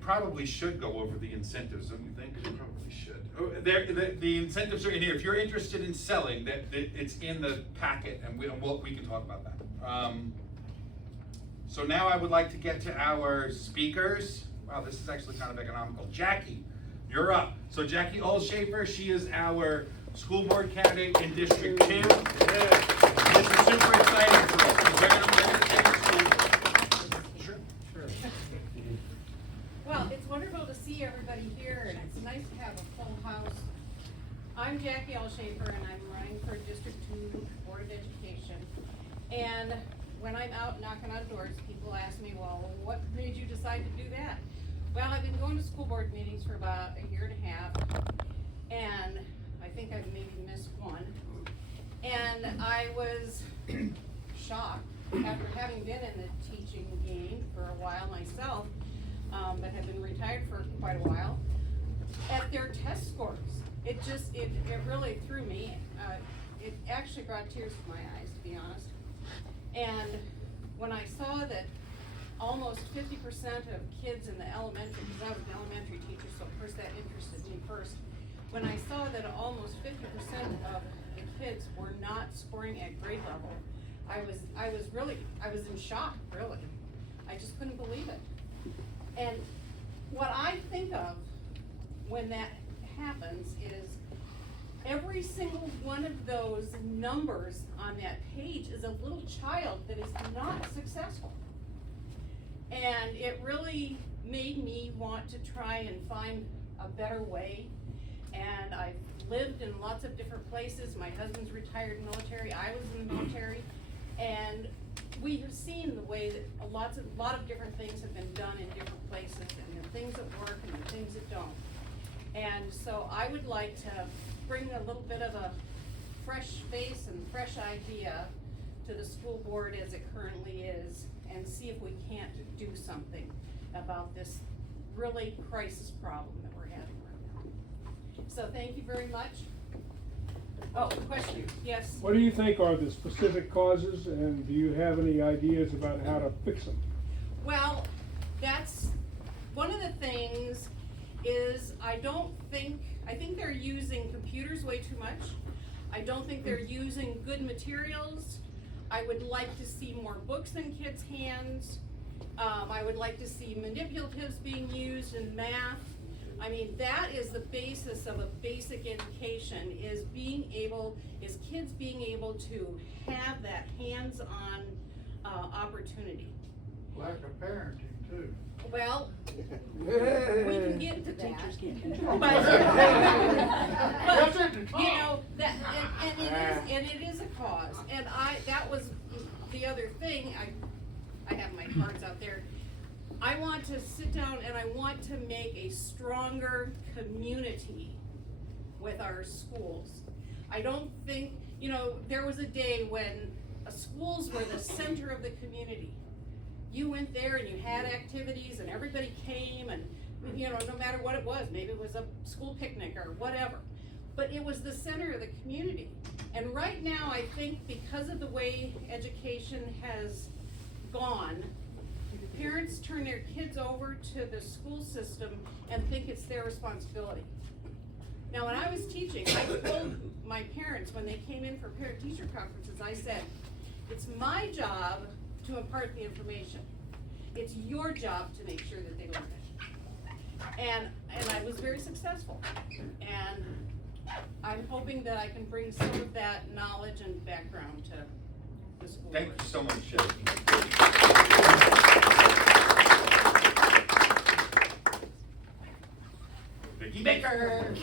probably should go over the incentives, don't you think? I probably should. The incentives are in here. If you're interested in selling, it's in the packet, and we can talk about that. So now I would like to get to our speakers. Wow, this is actually kind of economical. Jackie, you're up. So Jackie Olshafer, she is our school board candidate in District 2. This is super exciting for us. We're gonna take her school. Sure. Well, it's wonderful to see everybody here, and it's nice to have a full house. I'm Jackie Olshafer, and I'm running And when I'm out knocking on doors, people ask me, well, what made you decide to do that? Well, I've been going to school board meetings for about a year and a half, and I think I've maybe missed one. And I was shocked after having been in the teaching game for a while myself, but have been retired for quite a while, at their test scores. It really threw me. It actually brought tears to my eyes, to be honest. And when I saw that almost 50% of kids in the elementary, because I was an elementary teacher, so of course that interested me first. When I saw that almost 50% of the kids were not scoring at grade level, I was in shock, really. I just couldn't believe it. And what I think of when that happens is every single one of those numbers on that page is a little child that is not successful. And it really made me want to try and find a better way. And I've lived in lots of different places. My husband's retired military, I was in the military. And we have seen the way that a lot of different things have been done in different places, and the things that work and the things that don't. And so I would like to bring a little bit of a fresh face and fresh idea to the school board as it currently is, and see if we can't do something about this really crisis problem that we're having right now. So thank you very much. Oh, question, yes? What do you think are the specific causes, and do you have any ideas about how to fix them? Well, that's one of the things is I think they're using computers way too much. I don't think they're using good materials. I would like to see more books in kids' hands. I would like to see manipulatives being used in math. I mean, that is the basis of a basic education, is kids being able to have that hands-on opportunity. Lack of parenting too. Well, we can get to that. But you know, that, and it is a cause. And that was the other thing, I have my cards out there. I want to sit down and I want to make a stronger community with our schools. I don't think, there was a day when schools were the center of the community. You went there and you had activities and everybody came and, no matter what it was, maybe it was a school picnic or whatever, but it was the center of the community. And right now, I think because of the way education has gone, parents turn their kids over to the school system and think it's their responsibility. Now, when I was teaching, I told my parents when they came in for parent-teacher conferences, I said, it's my job to impart the information. It's your job to make sure that they learn it. And I was very successful. And I'm hoping that I can bring some of that knowledge and background to the school. Thank you so much, Shelly. Vicki Baker.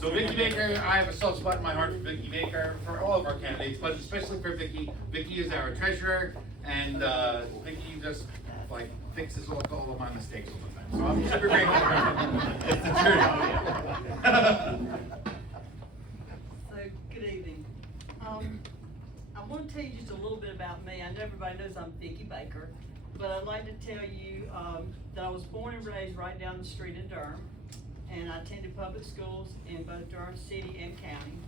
So Vicki Baker, I have a soft spot in my heart for Vicki Baker, for all of our candidates, but especially for Vicki. Vicki is our treasurer, and Vicki just fixes all of my mistakes all the time. So I'm super grateful for her. It's the truth. So, good evening. I want to tell you just a little bit about me. I know everybody knows I'm Vicki Baker, but I'd like to tell you that I was born and raised right down the street in Durham, and I attended public schools in both Durham City and County.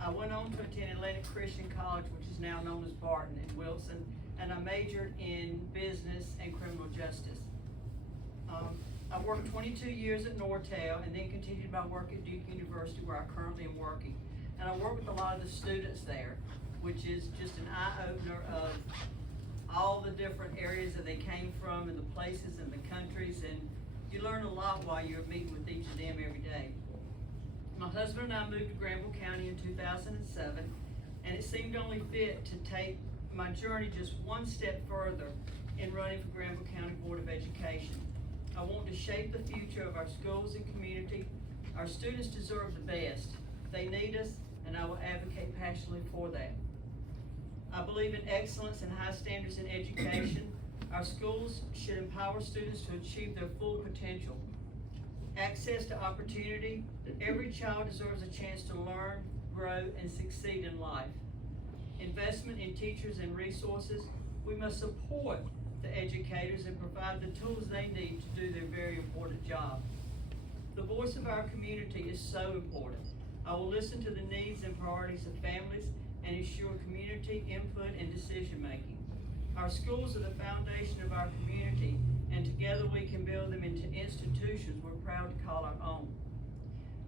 I went on to attend Atlantic Christian College, which is now known as Barton in Wilson, and I majored in business and criminal justice. I worked 22 years at Nortel and then continued my work at Duke University, where I currently am working. And I work with a lot of the students there, which is just an eye-opener of all the different areas that they came from and the places and the countries, and you learn a lot while you're meeting with each of them every day. My husband and I moved to Granville County in 2007, and it seemed only fit to take my journey just one step further in running for Granville County Board of Education. I want to shape the future of our schools and community. Our students deserve the best. They need us, and I will advocate passionately for that. I believe in excellence and high standards in education. Our schools should empower students to achieve their full potential. Access to opportunity. Every child deserves a chance to learn, grow, and succeed in life. Investment in teachers and resources. We must support the educators and provide the tools they need to do their very important job. The voice of our community is so important. I will listen to the needs and priorities of families and ensure community input and decision making. Our schools are the foundation of our community, and together we can build them into institutions we're proud to call our own.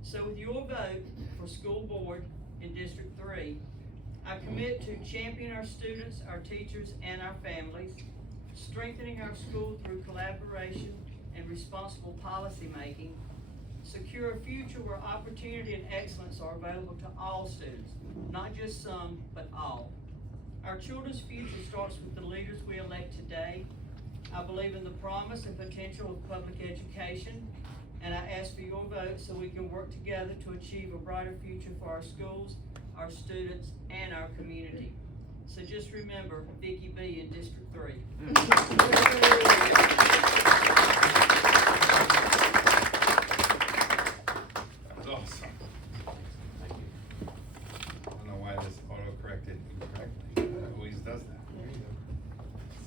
So with your vote for school board in District 3, I commit to champion our students, our teachers, and our families, strengthening our school through collaboration and responsible policy making, secure a future where opportunity and excellence are available to all students, not just some, but all. Our children's future starts with the leaders we elect today. I believe in the promise and potential of public education, and I ask for your vote so we can work together to achieve a brighter future for our schools, our students, and our community. So just remember, Vicki B in District 3. That's awesome. Thank you. I don't know why this auto-corrected incorrectly. It always does that.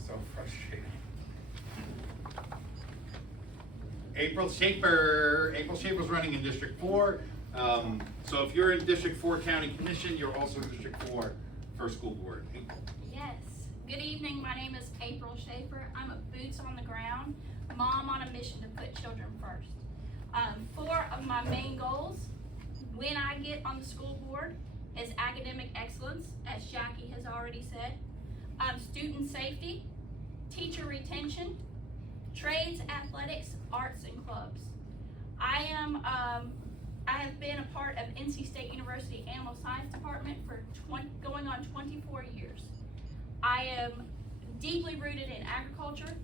So frustrating. April Shaper's running in District 4. So if you're in District 4 County Commission, you're also in District 4 for school board. Yes. Good evening. My name is April Shaper. I'm a boots on the ground mom on a mission to put children first. 4 of my main goals when I get on the school board is academic excellence, as Jackie has already said, student safety, teacher retention, trades, athletics, arts, and clubs. I have been a part of NC State University Animal Science Department for going on 24 years. I am deeply rooted in agriculture,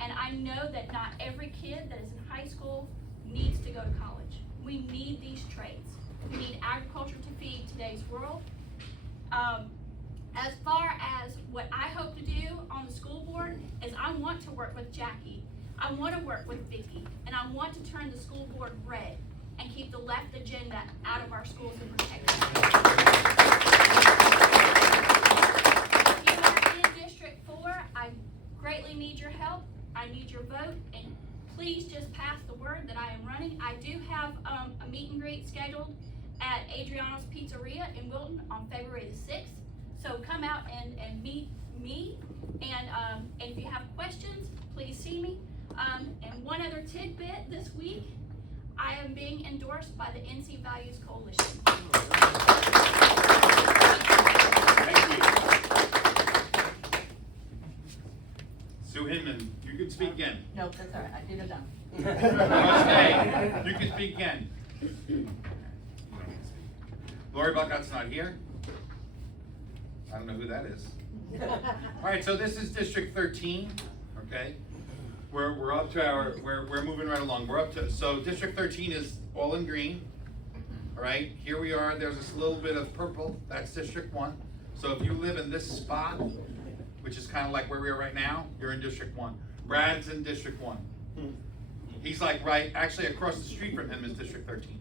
and I know that not every kid that is in high school needs to go to college. We need these trades. We need agriculture to feed today's world. As far as what I hope to do on the school board is I want to work with Jackie. I want to work with Vicki, and I want to turn the school board red and keep the left agenda out of our schools and protect them. If you are in District 4, I greatly need your help. I need your vote, and please just pass the word that I am running. I do have a meet and greet scheduled at Adriano's Pizzeria in Wilton on February the 6th. So come out and meet me, and if you have questions, please see me. And one other tidbit this week, I am being endorsed by the NC Values Coalition. Thank you. Sue Hinman, you can speak again. No, that's all right. I did it done. Okay, you can speak again. Lori Buckout's not here. I don't know who that is. All right, so this is District 13, okay? We're up to we're moving right along. We're up to, so District 13 is all in green, all right? Here we are, there's this little bit of purple, that's District 1. So if you live in this spot, which is kind of like where we are right now, you're in District 1. Brad's in District 1. He's like actually across the street from him is District 13.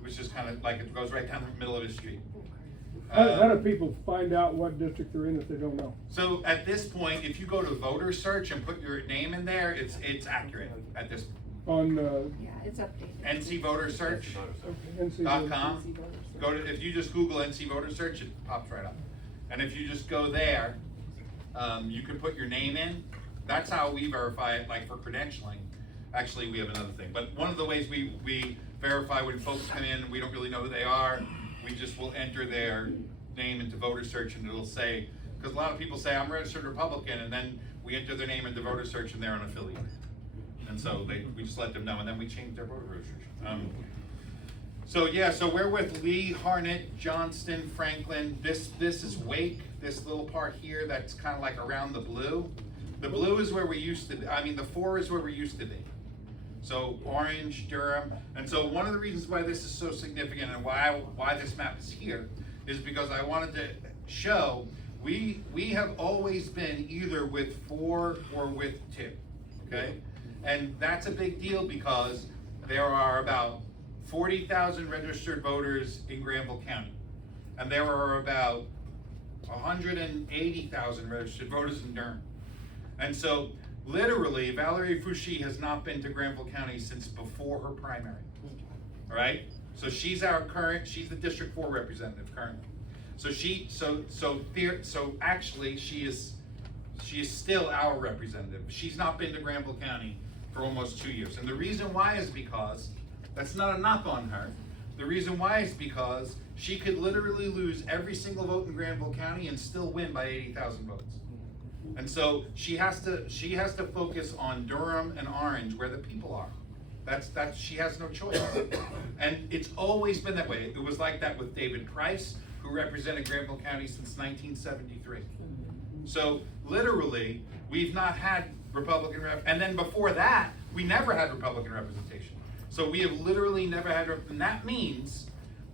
Which is kind of like, it goes right down the middle of the street. How do people find out what district they're in if they don't know? So at this point, if you go to voter search and put your name in there, it's accurate at this point. On Yeah, it's updated. ncvotersearch.com. Go to, if you just Google NC Voter Search, it pops right up. And if you just go there, you can put your name in. That's how we verify it, like for credentialing. Actually, we have another thing. But one of the ways we verify when folks come in and we don't really know who they are, we just will enter their name into voter search and it'll say, because a lot of people say, I'm a registered Republican, and then we enter their name into voter search and they're unaffiliated. And so we just let them know, and then we change their voter registration. So we're with Lee, Harnett, Johnston, Franklin. This is Wake, this little part here that's kind of like around the blue. The blue is where we used to be, the 4 is where we used to be. So Orange, Durham, and so one of the reasons why this is so significant and why this map is here is because I wanted to show, we have always been either with 4 or with 2, okay? And that's a big deal because there are about 40,000 registered voters in Granville County. And there are about 180,000 registered voters in Durham. And so literally, Valerie Fouché has not been to Granville County since before her primary, all right? So she's the District 4 representative currently. So actually she is still our representative. She's not been to Granville County for almost 2 years. And the reason why is because, that's not a knock on her. The reason why is because she could literally lose every single vote in Granville County and still win by 80,000 votes. And so she has to focus on Durham and Orange where the people are. That's she has no choice. And it's always been that way. It was like that with David Price, who represented Granville County since 1973. So literally, we've not had Republican and then before that, we never had Republican representation. So we have literally never had, and that means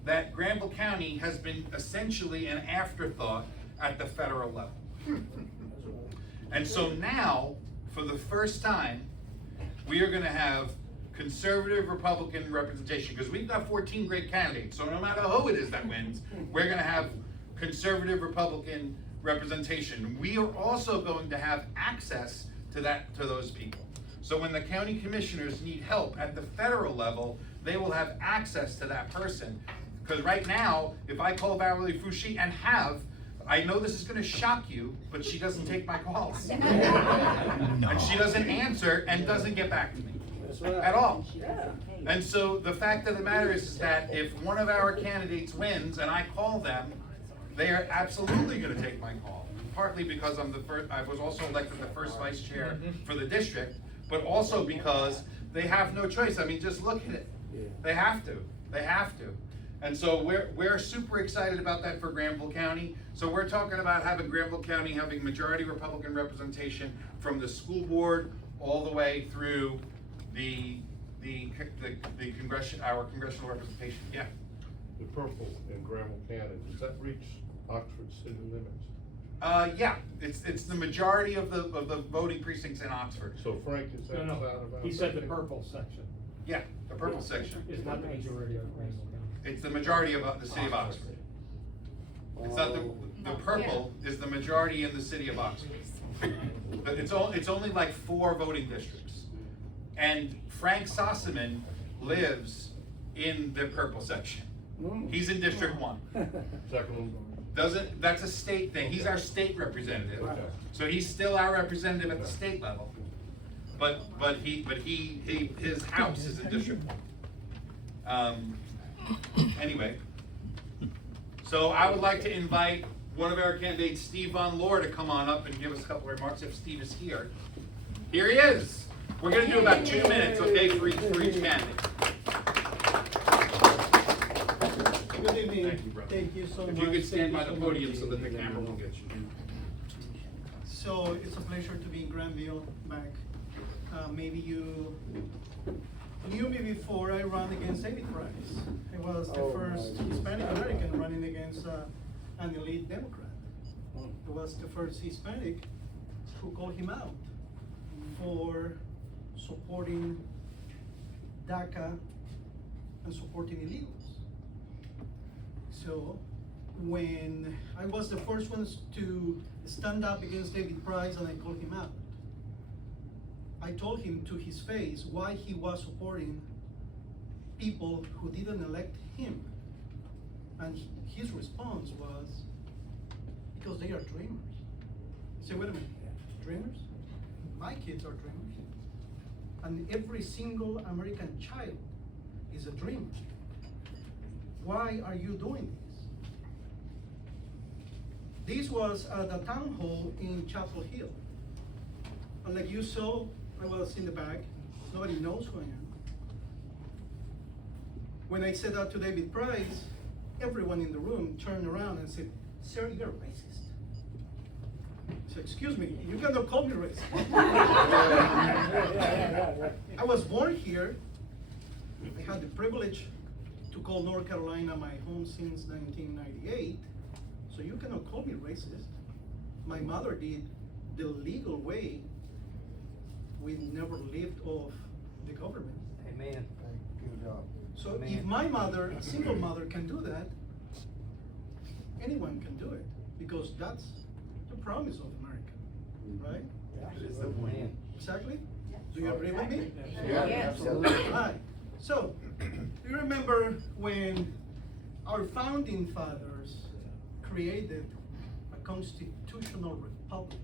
that Granville County has been essentially an afterthought at the federal level. And so now, for the first time, we are gonna have conservative Republican representation, because we've got 14 great candidates, so no matter who it is that wins, we're gonna have conservative Republican representation. We are also going to have access to those people. So when the county commissioners need help at the federal level, they will have access to that person. Because right now, if I call Valerie Fouché I know this is gonna shock you, but she doesn't take my calls. No. And she doesn't answer and doesn't get back to me at all. And so the fact of the matter is that if one of our candidates wins and I call them, they are absolutely gonna take my call. Partly because I was also elected the first vice chair for the district, but also because they have no choice. I mean, just look at it. They have to. And so we're super excited about that for Granville County. So we're talking about having Granville County having majority Republican representation from the school board all the way through our congressional representation. Yeah. The purple in Granville County, does that reach Oxford city limits? Yeah, it's the majority of the voting precincts in Oxford. So Frank is outside of Oxford? He said the purple section. Yeah, the purple section. Is not the majority of Granville County. It's the majority of the city of Oxford. It's not the purple is the majority in the city of Oxford. But it's only like 4 voting districts. And Frank Sossaman lives in the purple section. He's in District 1. That's a state thing. He's our state representative. So he's still our representative at the state level. But his house is in District 1. Anyway, so I would like to invite one of our candidates, Steve Von Lohr, to come on up and give us a couple of remarks if Steve is here. Here he is. We're going to do about 2 minutes, okay, for each candidate. Good evening. Thank you, brother. Thank you so much. If you could stand by the podium so that the camera will get you. So it's a pleasure to be in Granville back. Maybe you knew me before I ran against David Price. I was the first Hispanic American running against an elite Democrat. I was the first Hispanic who called him out for supporting DACA and supporting illegals. So when I was the first ones to stand up against David Price and I called him out, I told him to his face why he was supporting people who didn't elect him. And his response was, because they are dreamers. I said, wait a minute, dreamers? My kids are dreamers. And every single American child is a dreamer. Why are you doing this? This was at the town hall in Chapel Hill. And like you saw, I was in the back. Nobody knows who I am. When I said that to David Price, everyone in the room turned around and said, "Sir, you're a racist." I said, "Excuse me, you cannot call me racist." I was born here. I had the privilege to call North Carolina my home since 1998. So you cannot call me racist. My mother did the legal way. We never lived off the government. Amen. Good job. So if my mother, a single mother, can do that, anyone can do it, because that's the promise of America, right? Amen. Exactly? Do you agree with me? Yeah, absolutely. Right. So, you remember when our founding fathers created a constitutional republic?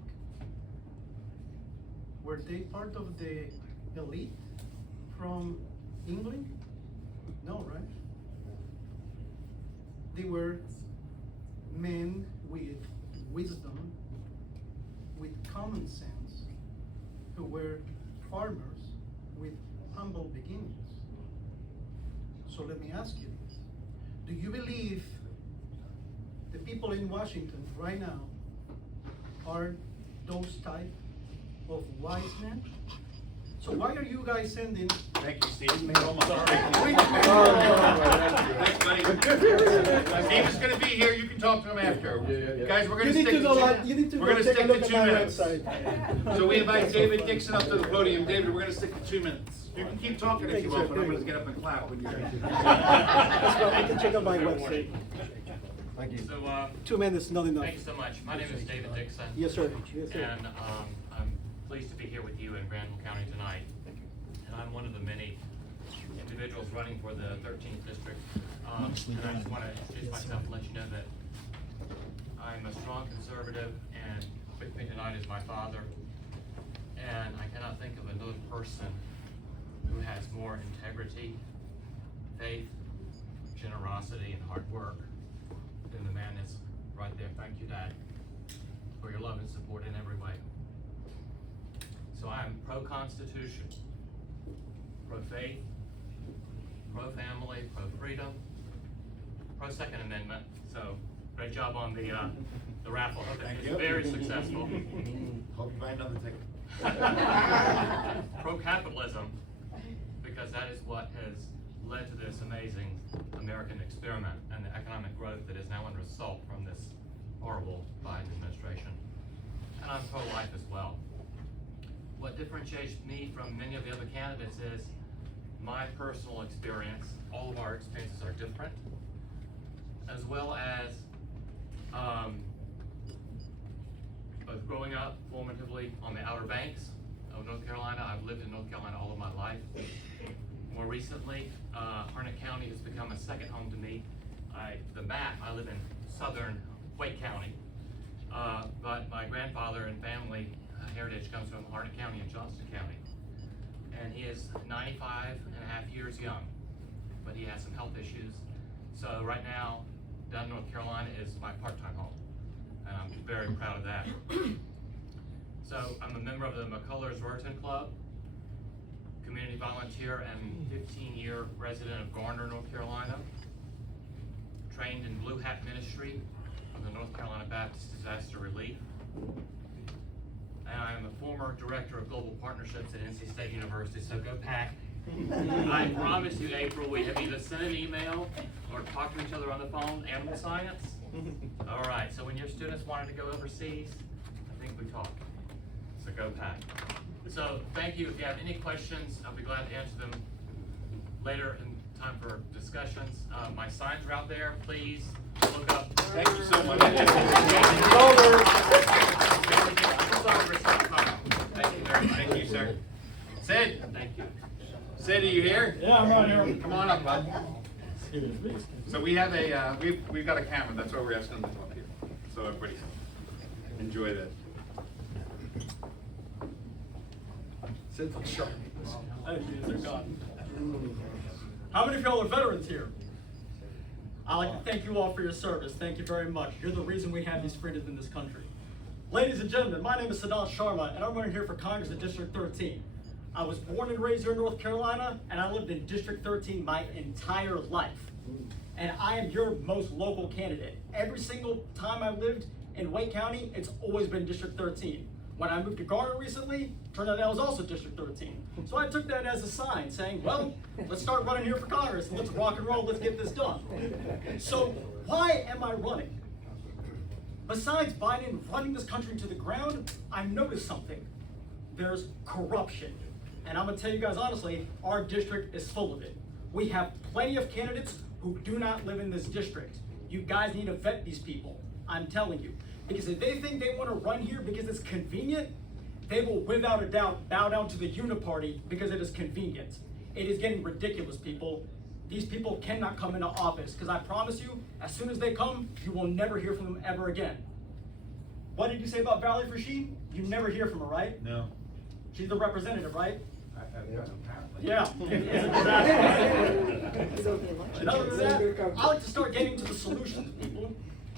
Were they part of the elite from England? No, right? They were men with wisdom, with common sense, who were farmers with humble beginnings. So let me ask you this. Do you believe the people in Washington right now are those type of wise men? So why are you guys sending? Thank you, Steve. Thanks, buddy. Steve is gonna be here, you can talk to him after. Guys, we're gonna stick to 2 minutes. So we invite David Dixon up to the podium. David, we're gonna stick to 2 minutes. You can keep talking if you want, but I'm gonna get up and clap when you're done. I can check out my website. Thank you. So, 2 minutes, not enough. Thank you so much. My name is David Dixon. Yes, sir. Yes, sir. And I'm pleased to be here with you in Granville County tonight. And I'm one of the many individuals running for the 13th district. And I just want to introduce myself and let you know that I'm a strong conservative, and with me tonight is my father. And I cannot think of another person who has more integrity, faith, generosity, and hard work than the man that's right there. Thank you, Dad, for your love and support in every way. So I am pro-Constitution, pro-faith, pro-family, pro-freedom, pro-Second Amendment. So great job on the raffle. Hope Thank it's you. very successful. Hope you buy another ticket. Pro-capitalism, because that is what has led to this amazing American experiment and the economic growth that is now under assault from this horrible Biden administration. And I'm pro-life as well. What differentiates me from many of the other candidates is my personal experience. All of our experiences are different, as well as both growing up formatively on the Outer Banks of North Carolina. I've lived in North Carolina all of my life. More recently, Harnett County has become a second home to me. I live in southern Wake County, but my grandfather and family heritage comes from Harnett County and Johnston County. And he is 95 and a half years young, but he has some health issues. So right now, down in North Carolina is my part-time home, and I'm very proud of that. So I'm a member of the McCullers Ruritan Club, community volunteer and 15-year resident of Garner, North Carolina, trained in Blue Hat Ministry from the North Carolina Baptist Disaster Relief. And I am a former director of global partnerships at NC State University, so go Pack. I promise you, April, we have either sent an email or talked to each other on the phone, animal science. All right, so when your students wanted to go overseas, I think we talked. So go Pack. So thank you. If you have any questions, I'll be glad to answer them later in time for discussions. My signs are out there. Please look up. Thank you so much. Thank you very much. Thank you, sir. Sid. Thank you. Sid, are you here? Yeah, I'm right here. Come on up, bud. So we have a we've got a camera. That's why we're asking them to come up here. So everybody enjoy that. Sid's sharp. They're gone. How many of y'all are veterans here? I'd like to thank you all for your service. Thank you very much. You're the reason we have these freedoms in this country. Ladies and gentlemen, my name is Siddharth Sharma, and I'm running here for Congress in District 13. I was born and raised here in North Carolina, and I lived in District 13 my entire life. And I am your most local candidate. Every single time I lived in Wake County, it's always been District 13. When I moved to Garner recently, turned out that was also District 13. So I took that as a sign saying, well, let's start running here for Congress, and let's rock and roll, let's get this done. So why am I running? besides Biden running this country to the ground, I've noticed something. There's corruption. And I'm gonna tell you guys honestly, our district is full of it. We have plenty of candidates who do not live in this district. You guys need to vet these people, I'm telling you. Because if they think they wanna run here because it's convenient, they will without a doubt bow down to the uniparty because it is convenient. It is getting ridiculous, people. These people cannot come into office, because I promise you, as soon as they come, you will never hear from them ever again. What did you say about Valerie Frasheen? You never hear from her, right? No. She's the representative, right? Apparently. Yeah. And other than that, I like to start getting to the solutions, people.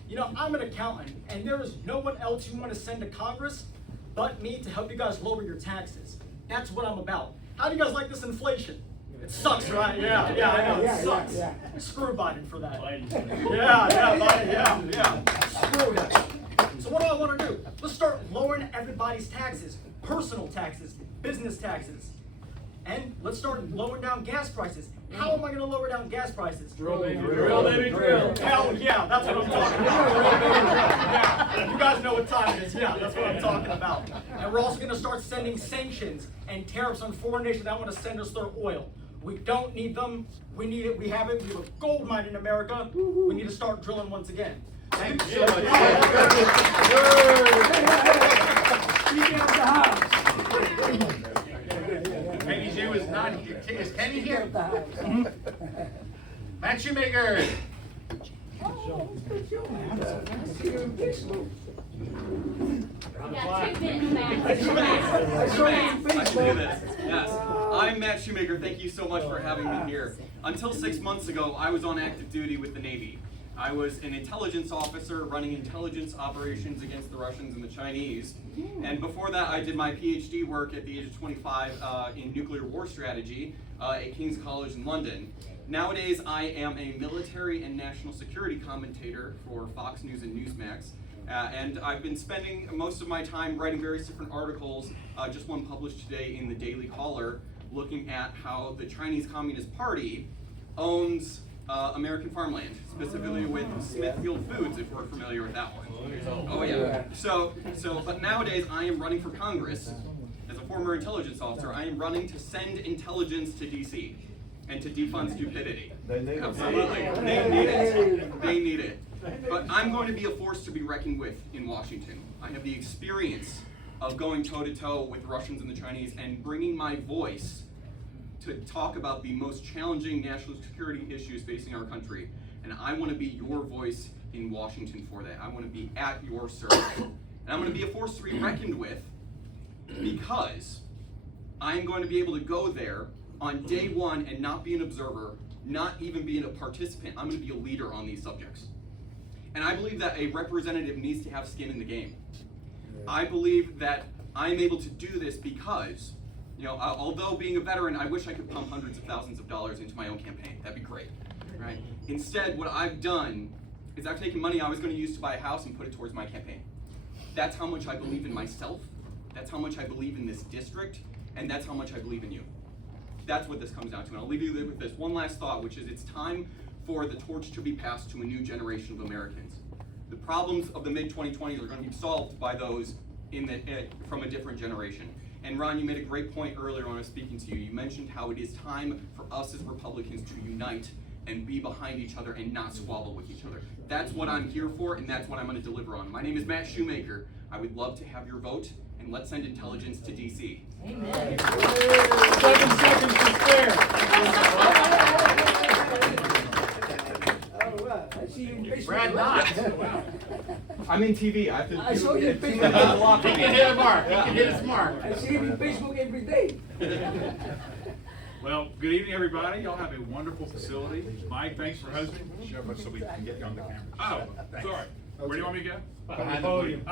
You know, I'm an accountant, and there is no one else you want to send to Congress but me to help you guys lower your taxes. That's what I'm about. How do you guys like this inflation? It sucks, right? Yeah, I know, it sucks. Screw Biden for that. Biden, Screw him. So what do I want to do? Let's start lowering everybody's taxes. Personal taxes, business taxes. And let's start lowering down gas prices. How am I gonna lower down gas prices? Drill, baby, drill. Hell yeah, that's what I'm talking about. Yeah, you guys know what time it is. Yeah, that's what I'm talking about. And we're also gonna start sending sanctions and tariffs on foreign nations that want to send us their oil. We don't need them. We need it. We have it. We have a gold mine in America. We need to start drilling once again. Thank you so much. Kenny Jew is not here. Is Kenny here? Matt Shoemaker. Yes, I'm Matt Shoemaker. Thank you so much for having me here. Until 6 months ago, I was on active duty with the Navy. I was an intelligence officer running intelligence operations against the Russians and the Chinese. And before that, I did my PhD work at the age of 25 in nuclear war strategy at King's College in London. Nowadays, I am a military and national security commentator for Fox News and Newsmax. And I've been spending most of my time writing various different articles, just one published today in the Daily Caller, looking at how the Chinese Communist Party owns American farmland, specifically with Smithfield Foods, if we're familiar with that one. Oh yeah. But nowadays I am running for Congress. As a former intelligence officer, I am running to send intelligence to DC and to defund stupidity. Absolutely. They need it. They need it. But I'm going to be a force to be reckoned with in Washington. I have the experience of going toe-to-toe with Russians and the Chinese and bringing my voice to talk about the most challenging national security issues facing our country. And I want to be your voice in Washington for that. I want to be at your service. And I'm going to be a force to be reckoned with because I'm going to be able to go there on day one and not be an observer, not even being a participant. I'm going to be a leader on these subjects. And I believe that a representative needs to have skin in the game. I believe that I'm able to do this because, you know, although being a veteran, I wish I could pump hundreds of thousands of dollars into my own campaign. That'd be great, right? Instead, what I've done is I've taken money I was going to use to buy a house and put it towards my campaign. That's how much I believe in myself. That's how much I believe in this district. And that's how much I believe in you. That's what this comes down to. And I'll leave you with this one last thought, which is it's time for the torch to be passed to a new generation of Americans. The problems of the mid-2020s are going to be solved by those from a different generation. And Ron, you made a great point earlier when I was speaking to you. You mentioned how it is time for us as Republicans to unite and be behind each other and not squabble with each other. That's what I'm here for, and that's what I'm going to deliver on. My name is Matt Shoemaker. I would love to have your vote, and let's send intelligence to DC. Amen. 7 seconds to spare. Brad Knott. I'm in TV. I saw you in Facebook. He can hit a mark. He can hit his mark. I see him in Facebook every day. Well, good evening, everybody. Y'all have a wonderful facility. Mike, thanks for hosting. Show us so we can get you on the camera. Oh, sorry. Where do you want me to go? Behind the podium.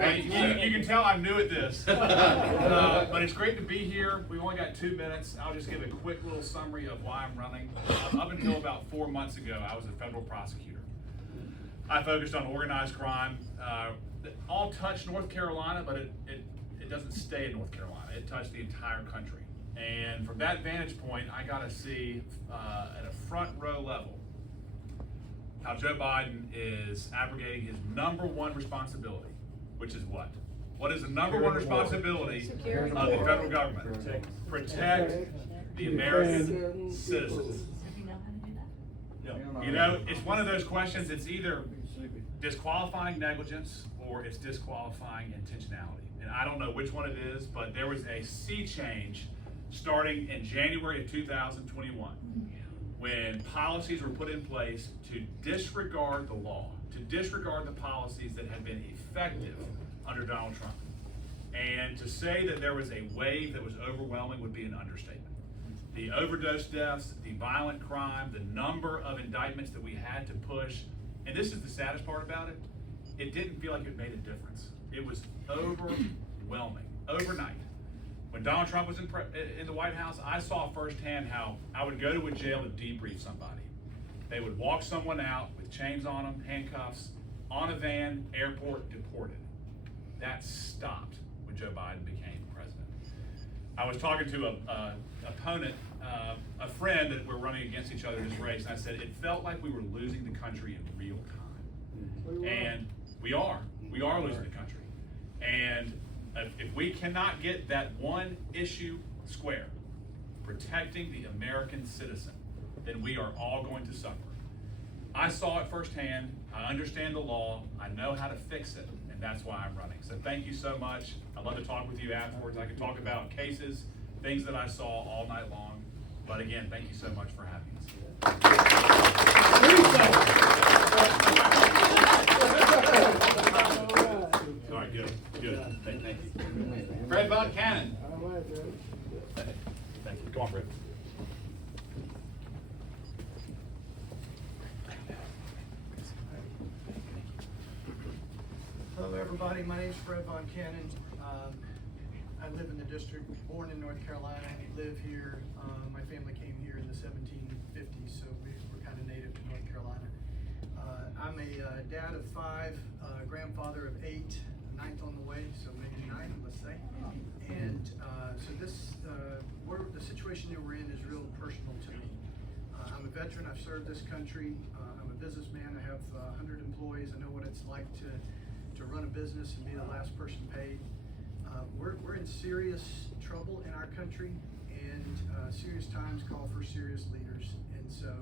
Hey, you can tell I'm new at this, but it's great to be here. We've only got 2 minutes. I'll just give a quick little summary of why I'm running. Up until about 4 months ago, I was a federal prosecutor. I focused on organized crime. It all touched North Carolina, but it doesn't stay in North Carolina. It touched the entire country. And from that vantage point, I got to see at a front row level how Joe Biden is abrogating his number one responsibility, which is what? What is the number one responsibility of the federal government? Protect the American citizens. You know, it's one of those questions, it's either disqualifying negligence or it's disqualifying intentionality. And I don't know which one it is, but there was a sea change starting in January of 2021 when policies were put in place to disregard the law, to disregard the policies that had been effective under Donald Trump. And to say that there was a wave that was overwhelming would be an understatement. The overdose deaths, the violent crime, the number of indictments that we had to push, and this is the saddest part about it, it didn't feel like it made a difference. It was overwhelming, overnight. When Donald Trump was in the White House, I saw firsthand how I would go to a jail to debrief somebody. They would walk someone out with chains on them, handcuffs, on a van, airport, deported. That stopped when Joe Biden became president. I was talking to a opponent, a friend that we're running against each other in this race, and I said, it felt like we were losing the country in real time. And we are losing the country. And if we cannot get that one issue square, protecting the American citizen, then we are all going to suffer. I saw it firsthand, I understand the law, I know how to fix it, and that's why I'm running. So thank you so much. I'd love to talk with you afterwards. I could talk about cases, things that I saw all night long. But again, thank you so much for having us. All right, good. Thank you. Fred Von Cannon. Thank you. Come on, Fred. Hello, everybody. My name is Fred Von Cannon. I live in the district, born in North Carolina. I live here. My family came here in the 1750s, so we're kind of native to North Carolina. I'm a dad of 5, grandfather of 8, 9th on the way, so maybe 9, let's say. And so the situation that we're in is real personal to me. I'm a veteran. I've served this country. I'm a businessman. I have 100 employees. I know what it's like to run a business and be the last person paid. We're in serious trouble in our country, and serious times call for serious leaders. And so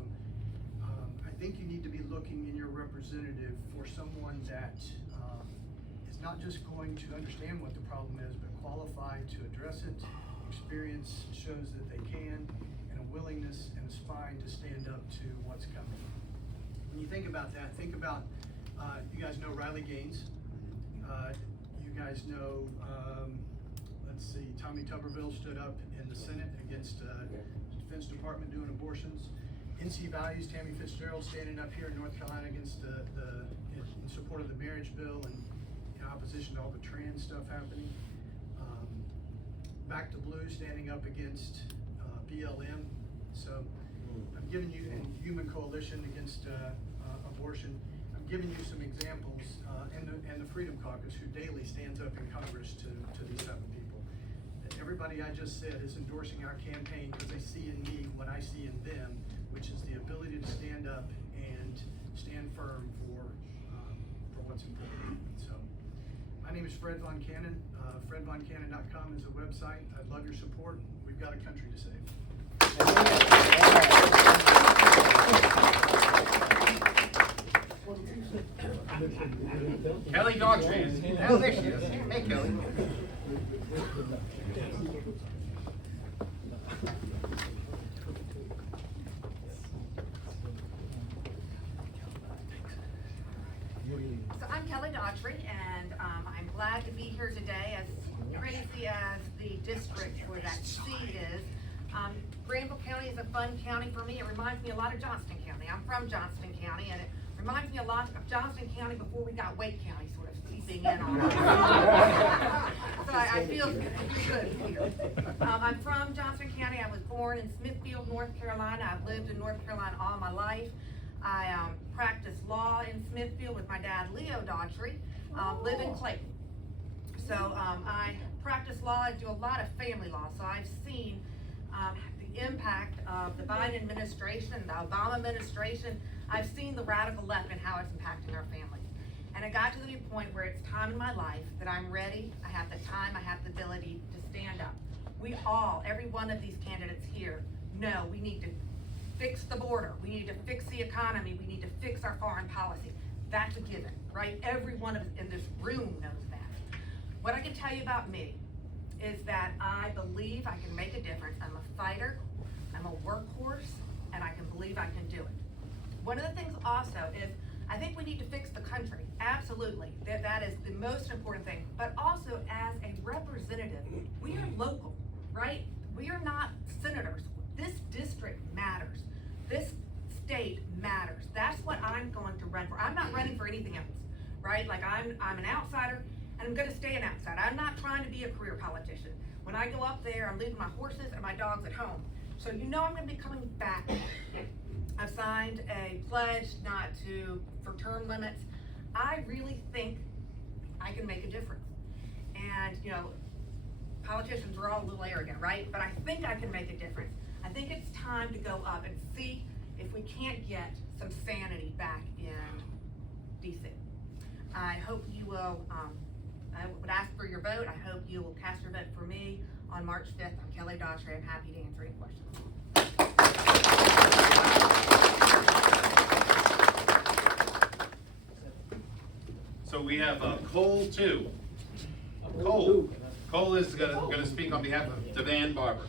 I think you need to be looking in your representative for someone that is not just going to understand what the problem is, but qualified to address it. Experience shows that they can, and a willingness and a spine to stand up to what's coming. When you think about that, think about, you guys know Riley Gaines. You guys know, let's see, Tommy Tuberville stood up in the Senate against the Defense Department doing abortions. NC Values, Tammy Fitzgerald standing up here in North Carolina against in support of the marriage bill and in opposition to all the trans stuff happening. Back to Blue standing up against BLM. So I'm giving you, and Human Coalition against abortion. I'm giving you some examples, and the Freedom Caucus, who daily stands up in Congress to these type of people. Everybody I just said is endorsing our campaign because they see in me what I see in them, which is the ability to stand up and stand firm for what's important. So, my name is Fred Von Cannon. FredVonCannon.com is the website. I'd love your support. We've got a country to save. Kelly Daughtry. Oh, there she is. Hey, Kelly. So I'm Kelly Daughtry, and I'm glad to be here today. As crazy as the district where that seat is, Granville County is a fun county for me. It reminds me a lot of Johnston County. I'm from Johnston County, and it reminds me a lot of Johnston County before we got Wake County sort of seeping in on us. So I feel good here. I'm from Johnston County. I was born in Smithfield, North Carolina. I've lived in North Carolina all my life. I practiced law in Smithfield with my dad, Leo Daughtry, live in Clayton. So I practice law. I do a lot of family law. So I've seen the impact of the Biden administration, the Obama administration. I've seen the radical left and how it's impacting our families. And it got to the point where it's time in my life that I'm ready, I have the time, I have the ability to stand up. We all, every one of these candidates here, know we need to fix the border, we need to fix the economy, we need to fix our foreign policy. That's a given, right? Every one of us in this room knows that. What I can tell you about me is that I believe I can make a difference. I'm a fighter, I'm a workhorse, and I can believe I can do it. One of the things also is, I think we need to fix the country, absolutely. That is the most important thing. But also as a representative, we are local, right? We are not senators. This district matters. This state matters. That's what I'm going to run for. I'm not running for anything else, right? Like I'm an outsider and I'm gonna stay an outsider. I'm not trying to be a career politician. When I go up there, I'm leaving my horses and my dogs at home. So you know I'm gonna be coming back. I've signed a pledge not for term limits. I really think I can make a difference. And you know, politicians are all a little arrogant, right? But I think I can make a difference. I think it's time to go up and see if we can't get some sanity back in DC. I hope you will, I would ask for your vote. I hope you will cast your vote for me on March 5th. I'm Kelly Daughtry. I'm happy to answer any questions. So we have Cole 2. Cole is gonna speak on behalf of Devan Barber.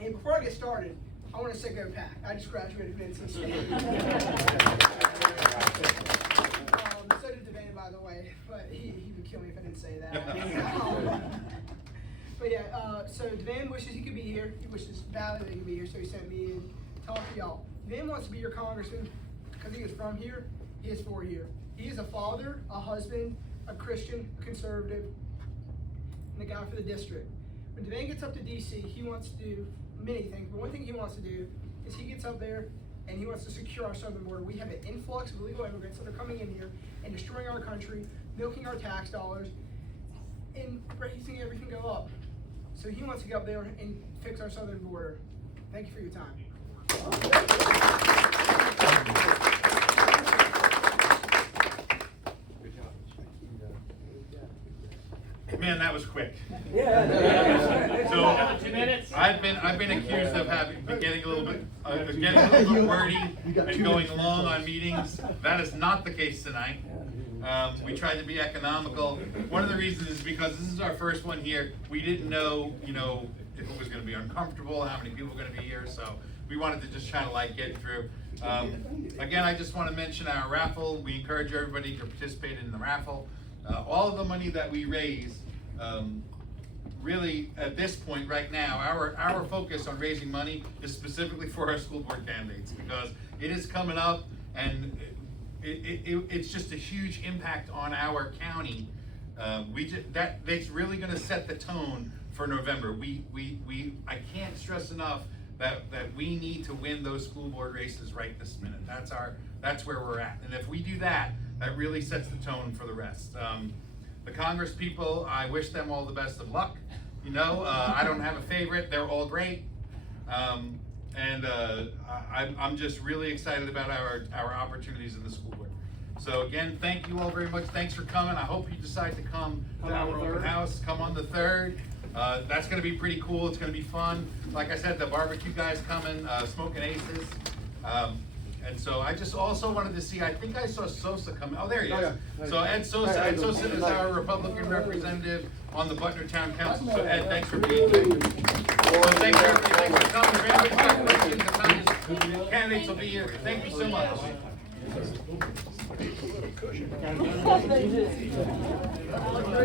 And before I get started, I want to say go Pack. I just graduated from NC State. So did Devan, by the way, but he would kill me if I didn't say that. But yeah, so Devan wishes he could be here. He wishes badly that he could be here, so he sent me in to talk to y'all. Devan wants to be your congressman because he is from here, he is for here. He is a father, a husband, a Christian, a conservative, and a guy for the district. When Devan gets up to DC, he wants to do many things, but one thing he wants to do is he gets up there and he wants to secure our southern border. We have an influx of illegal immigrants that are coming in here and destroying our country, milking our tax dollars, and raising everything go up. So he wants to go up there and fix our southern border. Thank you for your time. Man, that was quick. Yeah. So 2 minutes. I've been accused of getting a little bit wordy and going long on meetings. That is not the case tonight. We tried to be economical. One of the reasons is because this is our first one here. We didn't know, if it was going to be uncomfortable, how many people were going to be here. So we wanted to just try to like get through. Again, I just want to mention our raffle. We encourage everybody to participate in the raffle. All of the money that we raise, really at this point right now, our focus on raising money is specifically for our school board candidates because it is coming up and it's just a huge impact on our county. That's really going to set the tone for November. I can't stress enough that we need to win those school board races right this minute. That's where we're at. And if we do that, that really sets the tone for the rest. The Congress people, I wish them all the best of luck. I don't have a favorite. They're all great. I'm just really excited about our opportunities in the school board. So again, thank you all very much. Thanks for coming. I hope you decide to come to our open house. Come on the 3rd. That's going to be pretty cool. It's going to be fun. Like I said, the barbecue guys coming, Smoking Aces. And so I just also wanted to see, I think I saw Sosa come. Oh, there he is. Yeah. So Ed Sosa is our Republican representative on the Butner Town Council. So Ed, thanks for being here. So thanks for coming. If anybody's got questions, the candidates will be here. Thank you so much.